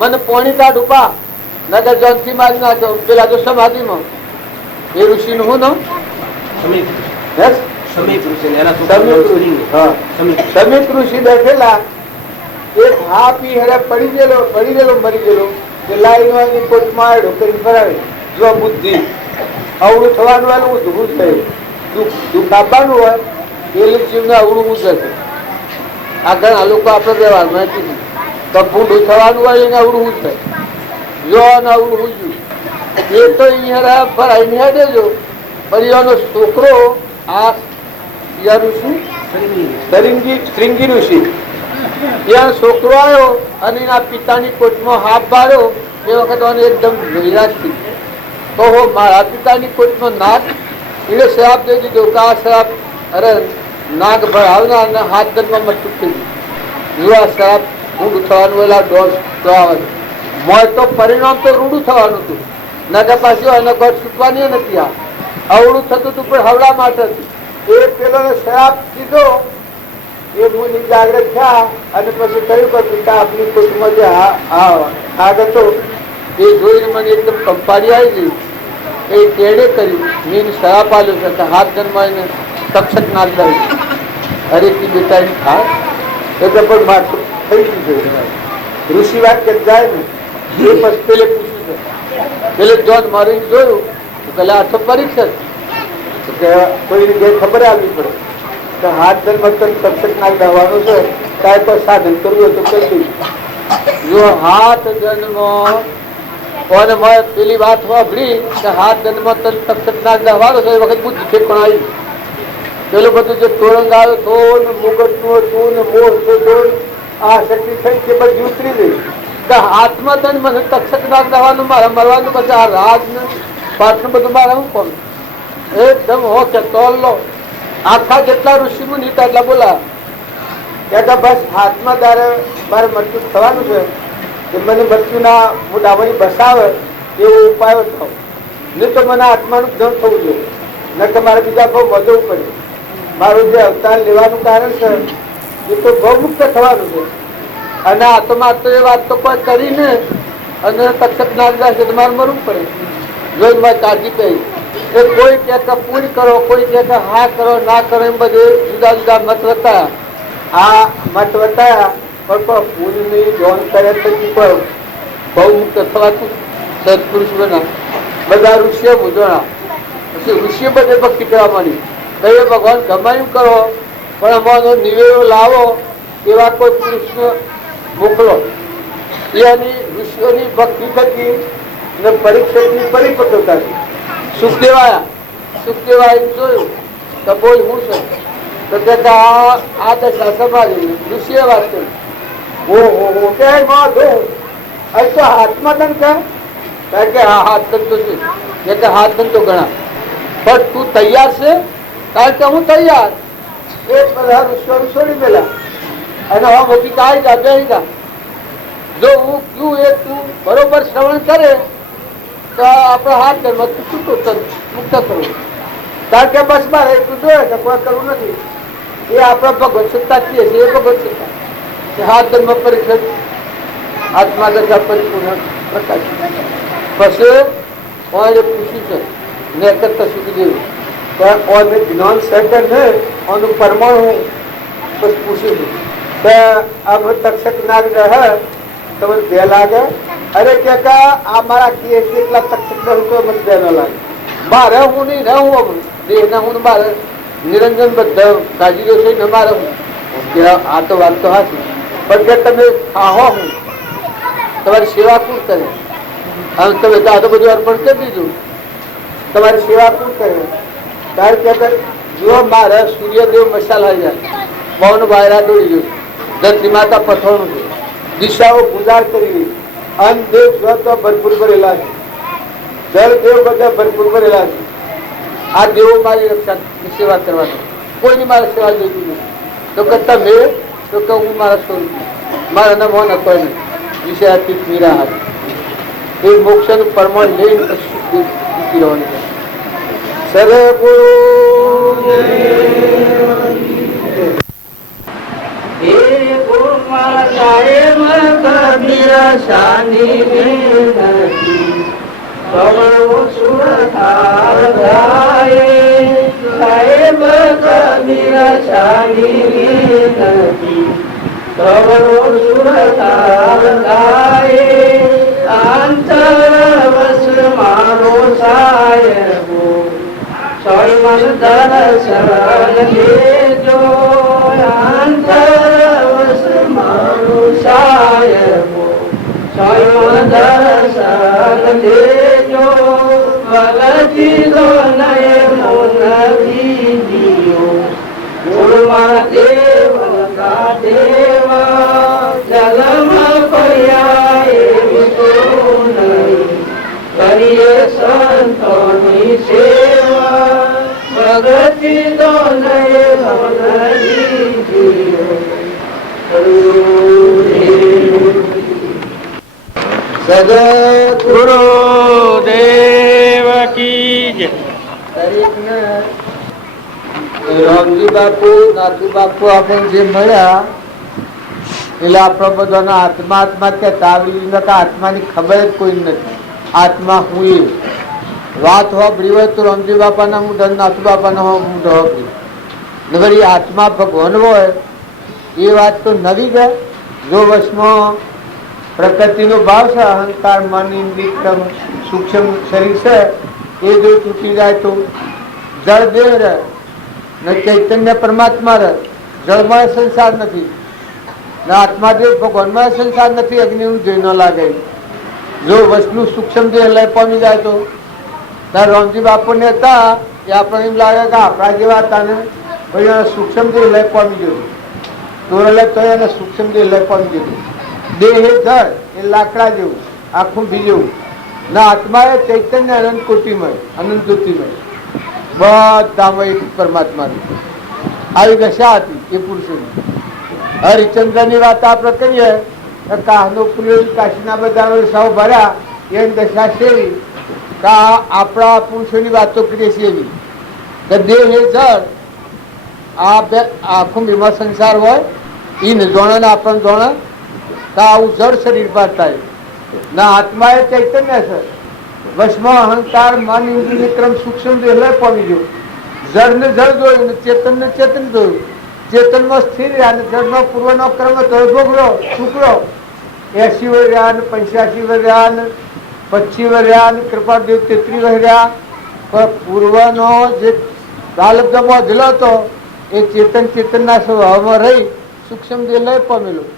મને પોણી કાઢ ઉપા નગર જનથી મારી નાખો. પેલા તો સમાધિમાં એ ઋષિ નું હું સમીપ ઋષિ બેઠેલા. એક હા પી હેરે પડી ગયેલો મરી ગયેલો. લાઈન કોટમાં આવ્યો કરી ભરાવે. જો બુદ્ધિ અવળું થવાનું વાળું ઊંધું થયું. દુઃખ આપવાનું હોય એ જીવને અવળું ઊંચે છે. આ ઘણા લોકો આપણે વ્યવહારમાં કીધું તો ભૂંડું થવાનું હોય એને અવળું ઊંચે જો ને અવળું ઊંચું એ તો અહીંયા ભરાઈને દેજો. પરિવારનો છોકરો આ ઋષિ શ્રીંગી ઋષિ ત્યાં છોકરો આવ્યો અને એના પિતાની કોટમાં હાથ બાળ્યો. એ વખત એકદમ નિરાશ થઈ. તો મારા પિતાની કોટમાં નાગ એને શ્રાપ દઈ દીધો કે આ શ્રાપ અરે નાગ ભરાવનાર ને હાથ દરમાં મટુક થઈ ગયું. જો આ શ્રાપ રૂડું થવાનું એલા દોષ તો આવે મોય તો પરિણામ તો રૂડું થવાનું હતું. નગર પાછું અને ઘર છૂટવાની નથી. આ અવળું થતું હતું પણ હવડા માટે હતું. એ પેલો શ્રાપ દીધો એ મુનિ જાગૃત થયા અને પછી કહ્યું કે પિતા આપની કોટમાં જે આગ હતો એ જોઈને મને એકદમ કંપાડી આવી ગઈ. એ કેડે કર્યું મેં શ્રાપ આલ્યો છે કે હાથ જન્માઈને તક્ષક ના કર્યું. હરેકની બેટાની ખાસ એટલે પણ માથું થઈ ગયું છે. ઋષિ વાત કે જાય ને એ પછી પેલે પૂછ્યું છે પેલે જોન મારીને જોયું તો પેલા આઠો પરીક્ષક કે કોઈને ઘેર ખબર આવવી પડે કે હાથ જન્મ તક્ષક નાગ દવાનું છે ત્યારે કોઈ સાધન કરવું હોય તો કરી દઉં જો હાથ જન્મ અને મેં પેલી વાત સાંભળી કે હાથ જન્મ તક્ષક નાગ દવાનો છે એ વખત બુદ્ધિ છે પણ આવી પેલું બધું જે તોરંગ આવે તો મુગટનું હતું ને મોહ તો આ શક્તિ થઈ કે બધી ઉતરી ગઈ કે હાથમાં જન્મ મને તક્ષક નાગ દવાનું મારે મરવાનું પછી આ રાજ ને પાઠનું બધું મારે હું કોણ એકદમ હો કે તોલ લો આખા જેટલા ઋષિ મુનિ એટલા બોલા કે બસ હાથમાં તારે મારે મૃત્યુ થવાનું છે કે મને મૃત્યુના હું ડામરી બસાવે એવો ઉપાયો થાવ નહીં તો મને આત્માનું ધન થવું જોઈએ ન કે મારે બીજા બહુ વધવું પડે મારું જે અવતાર લેવાનું કારણ છે એ તો બહુ મુક્ત થવાનું છે અને આત્મા તો એ વાત તો કોઈ કરીને અને તક્ષક નાગ છે તો મારે મરવું પડે જોઈને મારે કાળજી કહી એ કોઈ કે પૂરી કરો કોઈ કે હા કરો ના કરો એમ બધે જુદા જુદા મત હતા આ મત હતા પણ પૂરીની જોન કરે પછી પણ બહુ મુક્ત થવાતું સત્પુરુષ બના બધા ઋષિઓ મુજોણા પછી ઋષિઓ બધે ભક્તિ કરવા માંડી કહીએ ભગવાન ગમાયું કરો પણ અમારો નિવેડો લાવો એવા કોઈ પુરુષને મોકલો એની ઋષિઓની ભક્તિ થકી ને પરીક્ષકની પરિપક્વતાથી સુખદેવાય જોયું તો બોલ હું છે તો કે આ દશા સમાજી ઋષિએ વાત કરી ઓહો કે તો હાથમાં તન કે હા હાથ ધન તો છે કે હાથ ધન તો ઘણા પણ તું તૈયાર છે કારણ કે હું તૈયાર એ બધા ઋષિઓ છોડી પેલા અને હવે મોટી કાઢી જા બેસી જા જો હું કયું એ તું બરોબર શ્રવણ કરે તો આપણો હાથ ધર્મ છૂટું મુક્ત કરવું કારણ કે બસ મારે એટલું જોઈએ કે કોઈ કરવું નથી એ આપણા ભગવત સત્તા કીએ છીએ એ ભગવત સત્તા હાથ ધર્મ પરીક્ષણ આત્મા દશા પરિપૂર્ણ પ્રકાશ પછી કોઈને પૂછ્યું છે નેકતા સુખદેવ પણ જ્ઞાન સેકન્ડ ને ઓનું પરમાણુ બસ પૂછ્યું કે अब तक्षक नाग रहे तो બે લાગે અરે કે આ મારા કેસ એટલા તક્ષક તો મને બે ન લાગે મારે હું નહીં રહું દેહ ના હું મારે નિરંજન બધા કાજી છે ને મારે હું આ તો વાત તો હાથી પણ કે તમે ખાહો હું તમારી સેવા કોણ કરે અને તમે આ તો બધું અર્પણ કરી દીધું તમારી સેવા કોણ કરે કારણ કે જો મારે સૂર્યદેવ મસાલા જાય પવન વાયરા દોડી ગયું ધરતી માતા પથવાનું છે દિશાઓ ગુજાર કરી અન્ન દેવ તો ભરપૂર ભરેલા છે જળ દેવ બધા ભરપૂર ભરેલા છે આ દેવો મારી રક્ષા સેવા કરવાનો કોઈની મારી સેવા જોઈતી નથી તો કે તમે તો કે હું મારા સ્વરૂપ મારા નમો ન કોઈ નહીં વિષયાતીત નિરાહાર એ મોક્ષનું પરમાણ લઈને જીતી રહેવાનું છે સર્વગુરુ સાહેબ કબીર શાની નથી સાહેબ કબીર શાની નથી અંતર વસ મારો સાહેબો સ્વયં દર્શન દેજો અંતર મારો સાહેબો સ્વયં દર્શન દેજો ભગતી દો નય મોન દીદીઓ ગુરુમાં દેવ કા દેવા જલમ પર્યા એવું નહીં કરીએ સંતોની સેવા ભગતી દો નય મોન દીદીઓ સદગુરુ દેવ કી જય. રામજી બાપુ નાથુ બાપુ આપણને જે મળ્યા એટલે આપણા બધાના આત્મા આત્મા કહેતા આવડી આત્માની ખબર જ કોઈ નથી આત્મા હું એ વાત સાંભળી હોય તો રામજી બાપાના હું ધન નાથુ બાપાના હું સાંભળી નગર એ આત્મા ભગવાન હોય એ વાત તો નવી ગયા જો વશમાં પ્રકૃતિનો ભાવ છે અહંકાર મન ઇન્દ્રિય સૂક્ષ્મ શરીર છે એ જો તૂટી જાય તો જળ દેહ રહે ને ચૈતન્ય પરમાત્મા રહે. જળમય સંસાર નથી ને આત્માદેવ ભગવાનમાં સંસાર નથી. અગ્નિનું જોઈ ન લાગે. જો વસ્તુ સૂક્ષ્મ દેહ લય પામી જાય તો તાર રામજી બાપુ ને હતા એ આપણને એમ લાગે કે આપણા જેવા હતા ને ભાઈ સૂક્ષ્મ દેહ લય પામી ગયું. તોરલે તો એને સૂક્ષ્મ દેહ લય પામી ગયું. દેહ એ જળ એ લાકડા જેવું, આખું બીજેવું ના આત્મા એ ચૈતન્ય અનંત કોટીમય, અનંત જ્યોતિમય, બધામાં એક પરમાત્મા. આવી દશા હતી એ પુરુષોની. હરિચંદ્ર ની વાત આપણે કરીએ કાહનો પુલ્યો કાશીના બધા સૌ ભર્યા એની દશા છે. આપણા પુરુષોની વાતો કરીએ છીએ એવી કે દેહ એ જળ આ બે આખું બીમા સંસાર હોય એ ને જોણે ને આપણને જોણે તો આવું જળ શરીર પર થાય ના આત્મા એ ચૈતન્ય છે. વશમાં અહંકાર મન ઇન્દ્રિય ક્રમ સૂક્ષ્મ દેહ લય પામી ગયું. જળ ને જળ જોયું ને ચેતન ને ચેતન જોયું. ચેતનમાં સ્થિર રહ્યા ને જળનો પૂર્વનો ક્રમ હતો ભોગવ્યો શુક્રો 80 વર્ષ રહ્યા ને 85 વર્ષ રહ્યા ને 25 વર્ષ રહ્યા ને કૃપાદેવ 33 વર્ષ રહ્યા. પણ પૂર્વનો જે પ્રાલબ્ધ બાંધેલો હતો એ ચેતન ચેતનના સ્વભાવમાં રહી સૂક્ષ્મ દેહ લય પામેલું.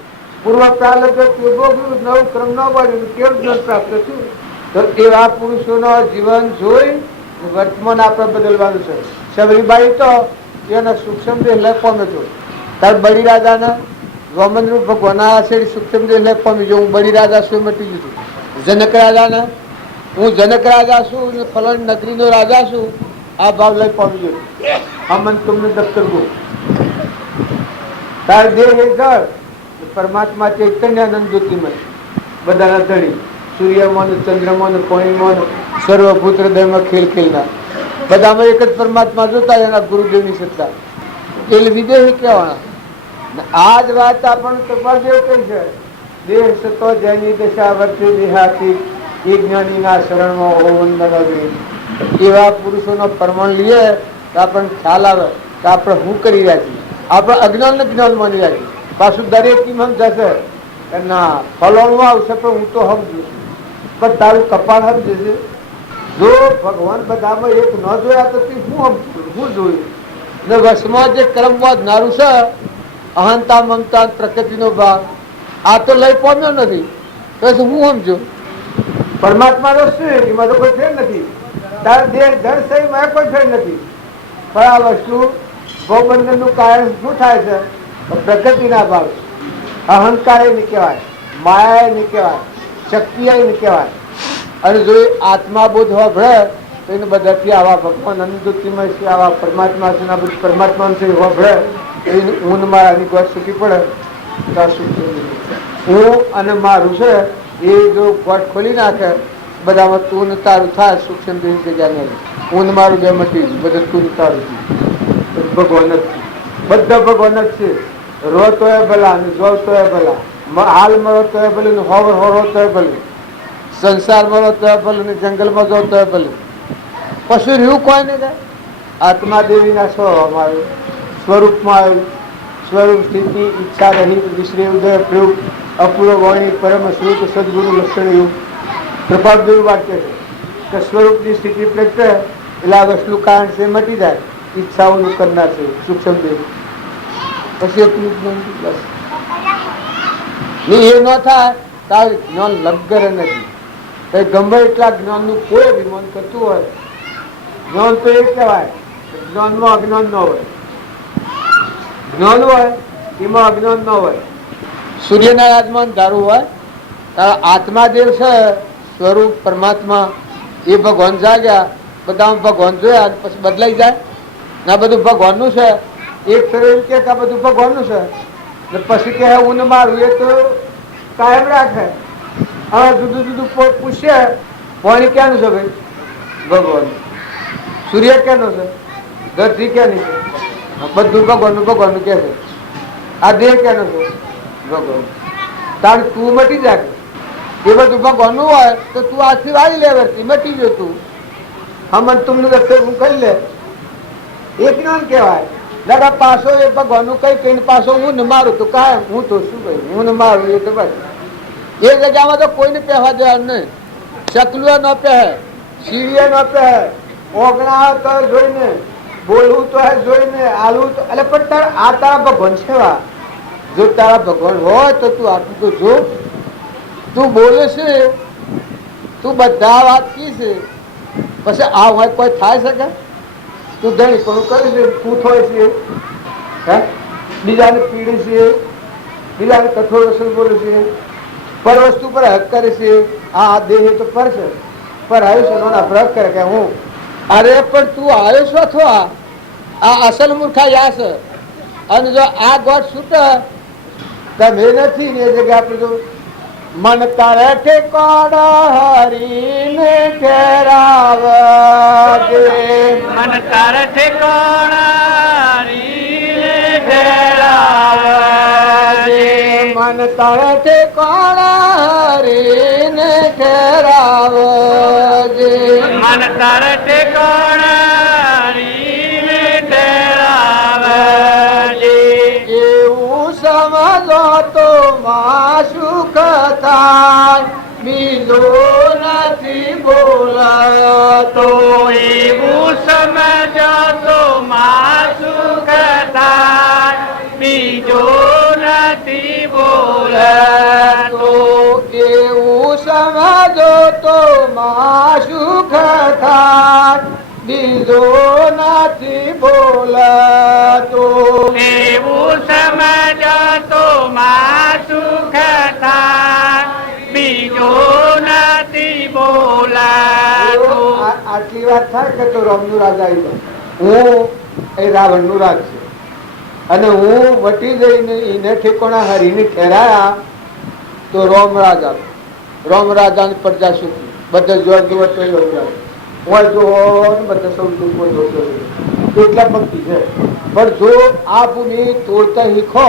પૂર્વ પ્રાલબ્ધ ભોગવ્યું, નવું ક્રમ ન બન્યું, કેવું જ્ઞાન પ્રાપ્ત થયું. તો એવા પુરુષોનો જીવન જોઈ વર્તમાન આપણે બદલવાનું છે. શબરીબાઈ તો એના સૂક્ષ્મ દેહ લય પામે તો તાર બળી રાજાના રોમનરૂપ ભગવાન છે સૂક્ષ્મ દેહ લય પામી જો હું બળી રાજા છું મટી ગયું. જનક રાજાના હું જનક રાજા છું ને ફલાણી નગરીનો રાજા છું આ ભાવ લય પામી ગયો. અમન તમને દફતર ગો તાર દેહ એ જળ પરમાત્મા ચૈતન્ય આનંદ જ્યોતિમય બધાના ધણી સૂર્યમાં ચંદ્રમાં પાણીમાં સર્વભૂત હૃદયમાં ખેલ ખેલના બધામાં એક જ પરમાત્મા જોતા એના ગુરુદેવની સત્તા એટલે વિદેહી કહેવાના. આ જ વાત આપણને કૃપાદેવ કહી છે. દેહ સતો જેની દશા વર્તે દેહાતી એ જ્ઞાનીના શરણમાં હો વંદન. એવા પુરુષોનો પ્રમાણ લઈએ તો આપણને ખ્યાલ આવે કે આપણે શું કરી રહ્યા છીએ. આપણે અજ્ઞાન ને જ્ઞાન માની રહ્યા છીએ. પાછું દરેક એમ જશે કે ના ફલોણમાં આવશે પણ હું તો સમજુ પણ તારું કપાળ સમજે. જો ભગવાન બધામાં એક ન જોયા તો હું જોયું ને વશમાં જે કર્મ બાંધનારું છે અહંતા મમતા પ્રકૃતિનો ભાગ આ તો લઈ પામ્યો નથી તો હું સમજો પરમાત્મા નો શું એમાં તો કોઈ ફેર નથી. તાર દેહ જળ સહીમાં કોઈ ફેર નથી. પણ આ વસ્તુ ભવબંધન નું કારણ શું થાય છે? પ્રકૃતિના ભાવ. અહંકાર નહીં કહેવાય, માયા નહીં કહેવાય, શક્તિ નહીં કહેવાય. અને જો આત્મા બોધ હોભળે તો એને બધાથી આવા ભગવાન અનુદુતિમાં છે આવા પરમાત્મા છે બધું પરમાત્મા છે હોભળે એને ઊન મારાની ગોળ છૂટી પડે હું અને મારું છે એ જો ગોળ ખોલી નાખે બધામાં તું ને તારું થાય સૂક્ષ્મ જગ્યા નહીં. ઊન મારું બે મટી બધા તું ને તારું ભગવાન જ બધા ભગવાન જ છે. રો તો એ ભલા ને જો તો એ ભલા હાલ મરો તો એ ભલે ને હોવર હોરો તો એ ભલે સંસારમાં રહો તો ભલે ને જંગલમાં જાઓ તો ભલે. પશુ રહ્યું કોઈ નહીં થાય. આત્મા દેવીના સ્વભાવમાં આવ્યું સ્વરૂપમાં આવ્યું. સ્વરૂપ સ્થિતિ ઈચ્છા રહિત વિશ્રે ઉદય પ્રયોગ અપૂર્વ વાણી પરમ સ્વરૂપ સદગુરુ લક્ષણ એવું કૃપાદેવ વાક્ય છે કે સ્વરૂપની સ્થિતિ પ્રગટે એટલે આ વસ્તુ કારણ છે મટી જાય. ઈચ્છાઓનું કરનાર છે સૂક્ષ્મ દેવ. પછી એટલું બસ એ ન થાય તારું જ્ઞાન લગર નથી. ગમે એટલા જ્ઞાનનું કોઈ અભિમાન કરતું હોય જ્ઞાન તો એ કહેવાય જ્ઞાનમાં અજ્ઞાન ન હોય. જ્ઞાન હોય એમાં અજ્ઞાન ન હોય. સૂર્યના યાદમાં ધારું હોય તારા આત્માદેવ છે સ્વરૂપ પરમાત્મા એ ભગવાન જાગ્યા બધા ભગવાન જોયા પછી બદલાઈ જાય ના બધું ભગવાનનું છે. એક શરીર કે આ બધું ભગવાનનું છે ને પછી કે હું ને મારું એ તો કાયમ રાખે. હવે જુદું જુદું પૂછે પાણી ક્યાંનું છે ભાઈ? ભગવાન. સૂર્ય ક્યાંનો છે? ધરતી ક્યાંની છે? બધું ભગવાનનું ભગવાનનું કે છે. આ દેહ ક્યાંનો છે? ભગવાન. તારું તું મટી જાય એ બધું ભગવાનનું હોય તો તું આથી વાળી લે વર્તી મટી ગયો તું હમન તુમને રસ્તે હું કહી લે એ જ્ઞાન કહેવાય. દાદા પાછો એ ભગવાનનું કઈ કહીને પાછો હું ને મારું તો કાયમ હું તો શું કહ્યું હું ને મારું એ તો બસ એ જગ્યામાં તો કોઈને પહેવા દેવાનું નહીં. ચકલુએ ન પહે, સીડીએ ન પહે, ઓગણા તો જોઈને બોલવું તો આ જોઈને આલવું તો એટલે પણ તારા આ તારા ભગવાન છે વા. જો તારા ભગવાન હોય તો તું આટલું તો જો. તું બોલે છે, તું બધા વાત કી છે, પછી આ હોય કોઈ થાય શકે? તું ધણી પણ કરી છે, પૂછ હોય છે, હે બીજાને પીડે છે, બીજાને કઠોર વસલ બોલે છે, પર વસ્તુ પર હક કરે છે. આ દેહ તો પર છે, પર આયુષ્ય નો અપરાધ કરે કે હું. અરે પણ તું આવ્યો છો અથવા આ અસલ મૂર્ખા યાસ. અને જો આ ગોઠ છૂટ તમે નથી ને એ જગ્યા આપણે જો મન તારે ઠેકોડ હરીને ઠેરાવજે. મન તાર ઠેકાણા હરીને ઠેરાવજે. મન તારે ઠેકોડ હરીને ઠેરાવજે. મન તાર ઠેકાણા હરીને ઠેરાવજે. એવું સમજો તો માં સુખ થાય, બીજો નથી બોલતો. એવું સમજો તો માં સુખ થાય, બીજો નથી બોલતો. એવું સમજો તો માં સુખ થાય, બીજો નથી બોલતો. એવું સમજો તો માં સુખ થાય, બીજો નથી બોલાતો. આટલી વાત થાય કે તો રામનું રાજ આવી જાય. હું એ રાવણનું રાજ છે અને હું વટી જઈને એને ઠેકોણા હરીને ઠેરાયા તો રોમ રાજા. રોમ રાજાની પ્રજા સુખી, બધા જોર જોર તો હોય જો બધા સૌ દુઃખો જોતો એટલા ભક્તિ છે. પણ જો આ ભૂમિ તોડતા શીખો,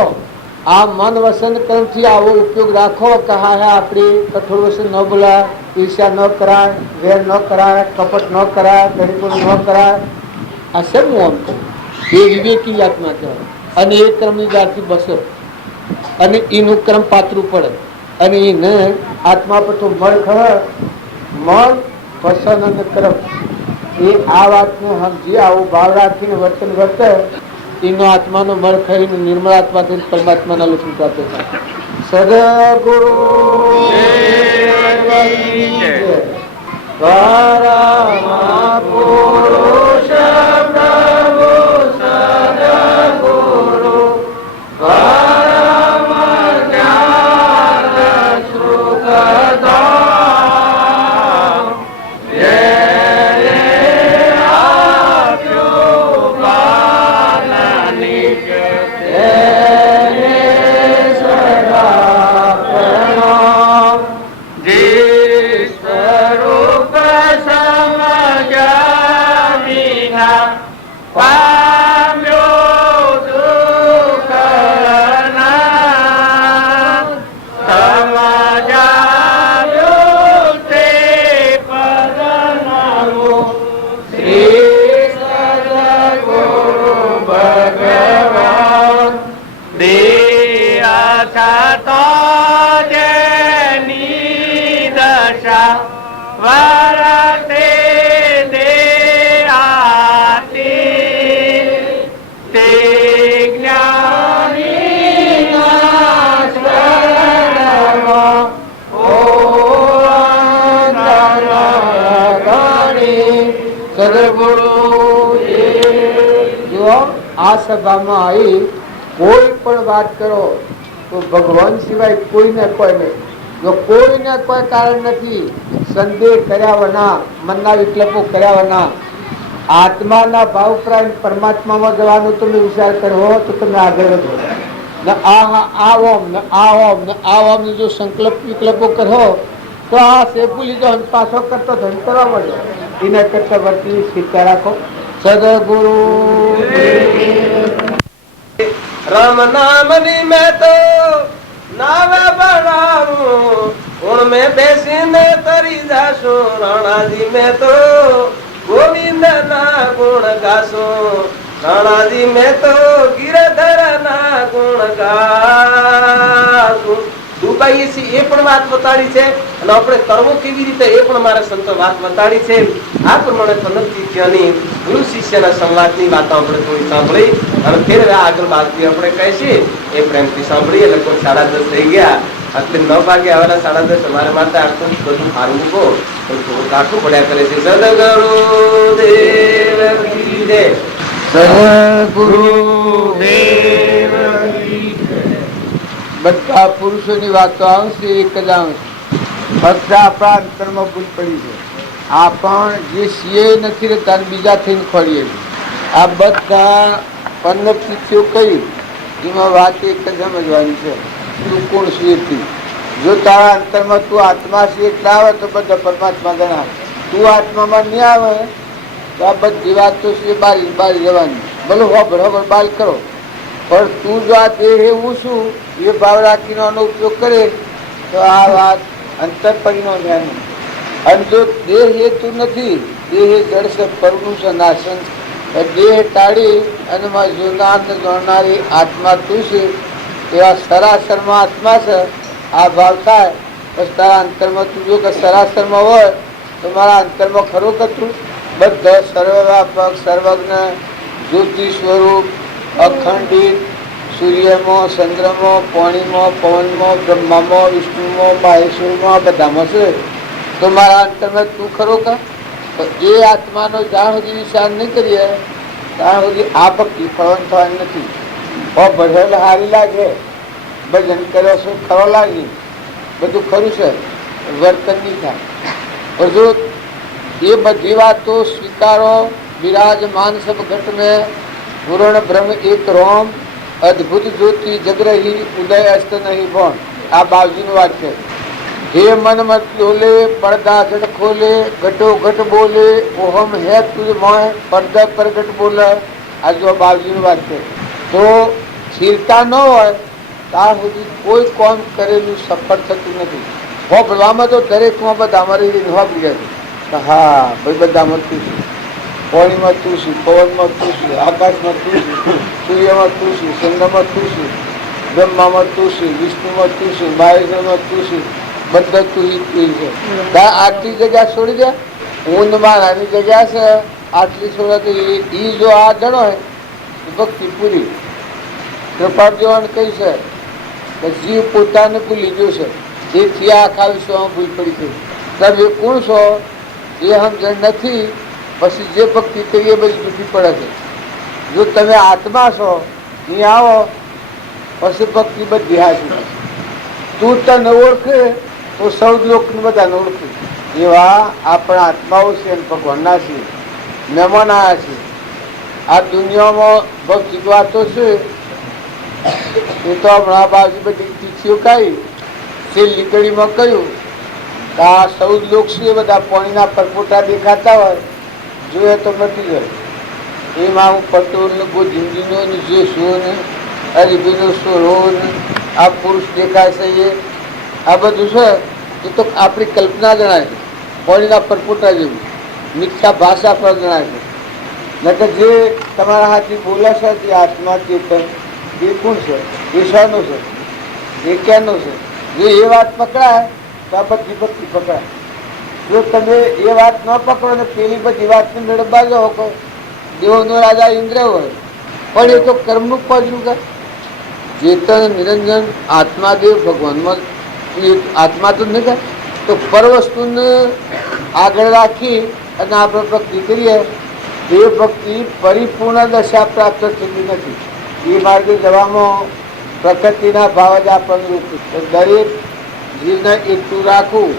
આ મન વસન કર્મથી આવો ઉપયોગ રાખો કે હા હા આપણે કઠોર વસન ન બોલાય, ઈર્ષ્યા ન કરાય, વેર ન કરાય, કપટ ન કરાય, ગરીબો ન કરાય. આ શેમ હું આમ કહું? એ વિવેકી આત્મા કહેવાય. અને એ ક્રમની જાતથી બસો અને એનું ક્રમ પાતરું પડે અને એને આત્મા પર તો મળ ખબર મન વસન અને ક્રમ એ આ વાતને સમજી આવું ભાવ રાખીને વર્તન વર્તે એનો આત્માનો મળ ખાઈને નિર્મળ આત્મા થઈને પરમાત્માના લોકો પ્રાપ્ત થાય. સદગુરુ પુરુષ પ્રભુ સદગુરુ પરમ જ્ઞાન સુખધામ. આ સભામાં આવી કોઈ પણ વાત કરો તો ભગવાન સિવાય કોઈને કોઈ નહીં. જો કોઈને કોઈ કારણ નથી, સંદેહ કર્યા વિના, મનના વિકલ્પો કર્યા વિના આત્માના ભાવ પ્રાણ પરમાત્મામાં જવાનો તમે વિચાર કર્યો તો તમે આગળ વધો. ને આ ઓમ ને આ ઓમ ને આ ઓમ જો સંકલ્પ વિકલ્પો કરો તો આ શેપુ લીધો પાછો કરતો ધન કરવા મળ્યો. એના કરતા વર્તી શીખતા રાખો. સદગુરુ राम नाम नी मैं तो नावे बनाऊं, गुण में बेसी ने तरी जासू, राणा जी में तो गोविंद ना गुण गासू, राणा जी में तो गिरधर ना गुण गासू, ડૂબાઈએ છીએ એ પણ વાત બતાડી છે, અને આપણે તરવું કેવી રીતે એ પણ મારા સંતો વાત બતાડી છે. આ પ્રમાણે પંડિતજી ત્યાંની ગુરુ શિષ્યના સંવાદની વાતો આપણે થોડી સાંભળી અને ફેર આગળ બાદથી આપણે કહીશું એ પ્રેમથી સાંભળીએ. લગભગ 10:30 થઈ ગયા, એટલે 9 વાગે આવેલા 10:30 અમારા માટે આખું બધું સારું મૂકો પણ થોડું કાઠું પડ્યા કરે છે. સદગુરુદેવ કી જય. સદગુરુદેવ બધા પુરુષોની વાતો આવશે, એક જ આવશે. ફક્ત આપણા અંતરમાં ભૂલ પડી છે. આ પણ જે છીએ નથી રહેતા બીજા થઈને ખોરીએ. આ બધા 15 તિથિઓ કહી એમાં વાત એક જ સમજવાની છે, તું કોણ છીએ. જો તારા અંતરમાં તું આત્મા છે એટલે આવે તો બધા પરમાત્મા ગણાવે. તું આત્મામાં નહીં આવે તો આ બધી વાતો છે બારી બારી જવાની. ભલે બરાબર બાલ કરો, પણ તું જો આ દેહ હું છું એ ભાવ રાખીને આનો ઉપયોગ કરે તો આ વાત અંતર પરિનો ધ્યાન. અને જો દેહ એ તું નથી, દેહ જળ છે, પરનું છે, નાશન. દેહ ટાળી અને જોનાર જોનારી આત્મા તું છે, એવા સરાસરમાં આત્મા છે. આ ભાવ થાય પછી તારા અંતરમાં તું જો કે સરાસરમાં હોય તો મારા અંતરમાં ખરો કે તું બધા સર્વવ્યાપક સર્વજ્ઞ જ્યોતિ સ્વરૂપ અખંડિત સૂર્યમાં, ચંદ્રમાં, પાણીમાં, પવનમાં, બ્રહ્મામાં, વિષ્ણુમાં, મહેશ્વરમાં બધામાં છે. તો મારા અંતરમાં તું ખરો કા? તો એ આત્માનો જ્યાં સુધી વિચાર નહીં કરીએ ત્યાં સુધી આ ભક્તિ ફળવાનું થવાની નથી. ભજન સારી લાગે, ભજન કર્યો શું ખરો લાગે, બધું ખરું છે, વર્તન નહીં થાય. और जो ये बधी बातों स्वीकारो विराजमान सब घट में पूर्ण ब्रह्म एक रोम अद्भुत ज्योति जग रही उदय अस्त नहीं भौन. आ बाजू वाक्य हे मन मत डोले पर्दा घट खोले घटो घट बोले ओहम है तुझ मोह पर्दा प्रगट बोले. आ जो बाजू वाक्य तो સ્થિરતા ન હોય ત્યાં સુધી કોઈ કામ કરેલું સફળ થતું નથી. ભણવામાં તો દરેકમાં બધા અમારી વાપરી જાય છે. હા ભાઈ બધામાં તું છું, પાણીમાં તું છું, પવનમાં તું છું, આકાશમાં તું છું, સૂર્યમાં તું છું, ચંદ્રમાં તું છું, બ્રહ્મામાં તું છું, વિષ્ણુમાં તું છું, મહેશ્વરમાં તું છું, બધા તું છે. આટલી જગ્યા છોડી દે, ઊંધમાં નાની જગ્યા છે, આટલી છોડે તો એ જો આ જણો હોય ભક્તિ પૂરી. કૃપાદેવાને કહી છે કે જીવ પોતાને ભૂલી ગયો છે, જેથી આખા વિશ્વમાં ભૂલ પડી ગઈ. તમે કોણ છો એ સમજણ નથી, પછી જે ભક્તિ કરીએ બધી જૂઠી પડે છે. જો તમે આત્મા છો અહીં આવો પછી ભક્તિ બધી હાથી. તું તને ઓળખે તો સૌ લોકને બધાને ઓળખે. એવા આપણા આત્માઓ છે અને ભગવાનના છે, મહેમાન આવ્યા છે. આ દુનિયામાં ભૌતિક વાતો છે એ તો હમણાં બાજુ બધી તિથિઓ કાઢી છેલ્લી કડીમાં કહ્યું કે આ 14 લોક છે બધા પાણીના પરપોટા દેખાતા હોય જોઈએ તો મટી જાય. એમાં હું પટોલ ને ગોધીનો ને જેસો ને હરિભીનો સોરો ને આ પુરુષ દેખાય છે એ આ બધું છે એ તો આપણી કલ્પના જણાય છે. પાણીના પરપોટા જેવું મિથ્યા ભાષા પર જણાય છે. નકર જે તમારા હાથથી બોલે છે તે આત્મા ચેતન એ કોણ છે? એ શાનો છે? એ ક્યાંનો છે? જો એ વાત પકડાય તો આ બધી ભક્તિ પકડાય. જો તમે એ વાત ન પકડો ને પેલી બધી વાતને મેળવવા જાઓ કહો દેવોનો રાજા ઇન્દ્ર હોય પણ એ તો કર્મનું પજવું કે ચેતન નિરંજન આત્માદેવ ભગવાનમાં આત્મા તો નહીં તો પર વસ્તુને આગળ રાખી અને આપણે ભક્તિ કરીએ એ ભક્તિ પરિપૂર્ણ દશા પ્રાપ્ત થતી નથી. એ માર્ગે જવામાં પ્રકૃતિના ભાવ જ આપણને રોકું. દરેક જીવને એકઠું રાખવું,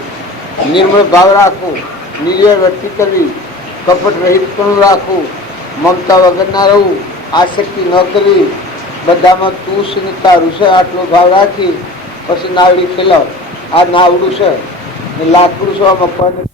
નિર્મળ ભાવ રાખવું, નિર્ય વ્યક્તિ કરવી, કપટ રહિત પણ રાખવું, મમતા વગર ના રહેવું, આસક્તિ ન કરવી, બધામાં તું છે ને તારું છે આટલો ભાવ રાખી પછી નાવડી ખેલાવ. આ નાવડું છે ને લાકડું છે મકવાનું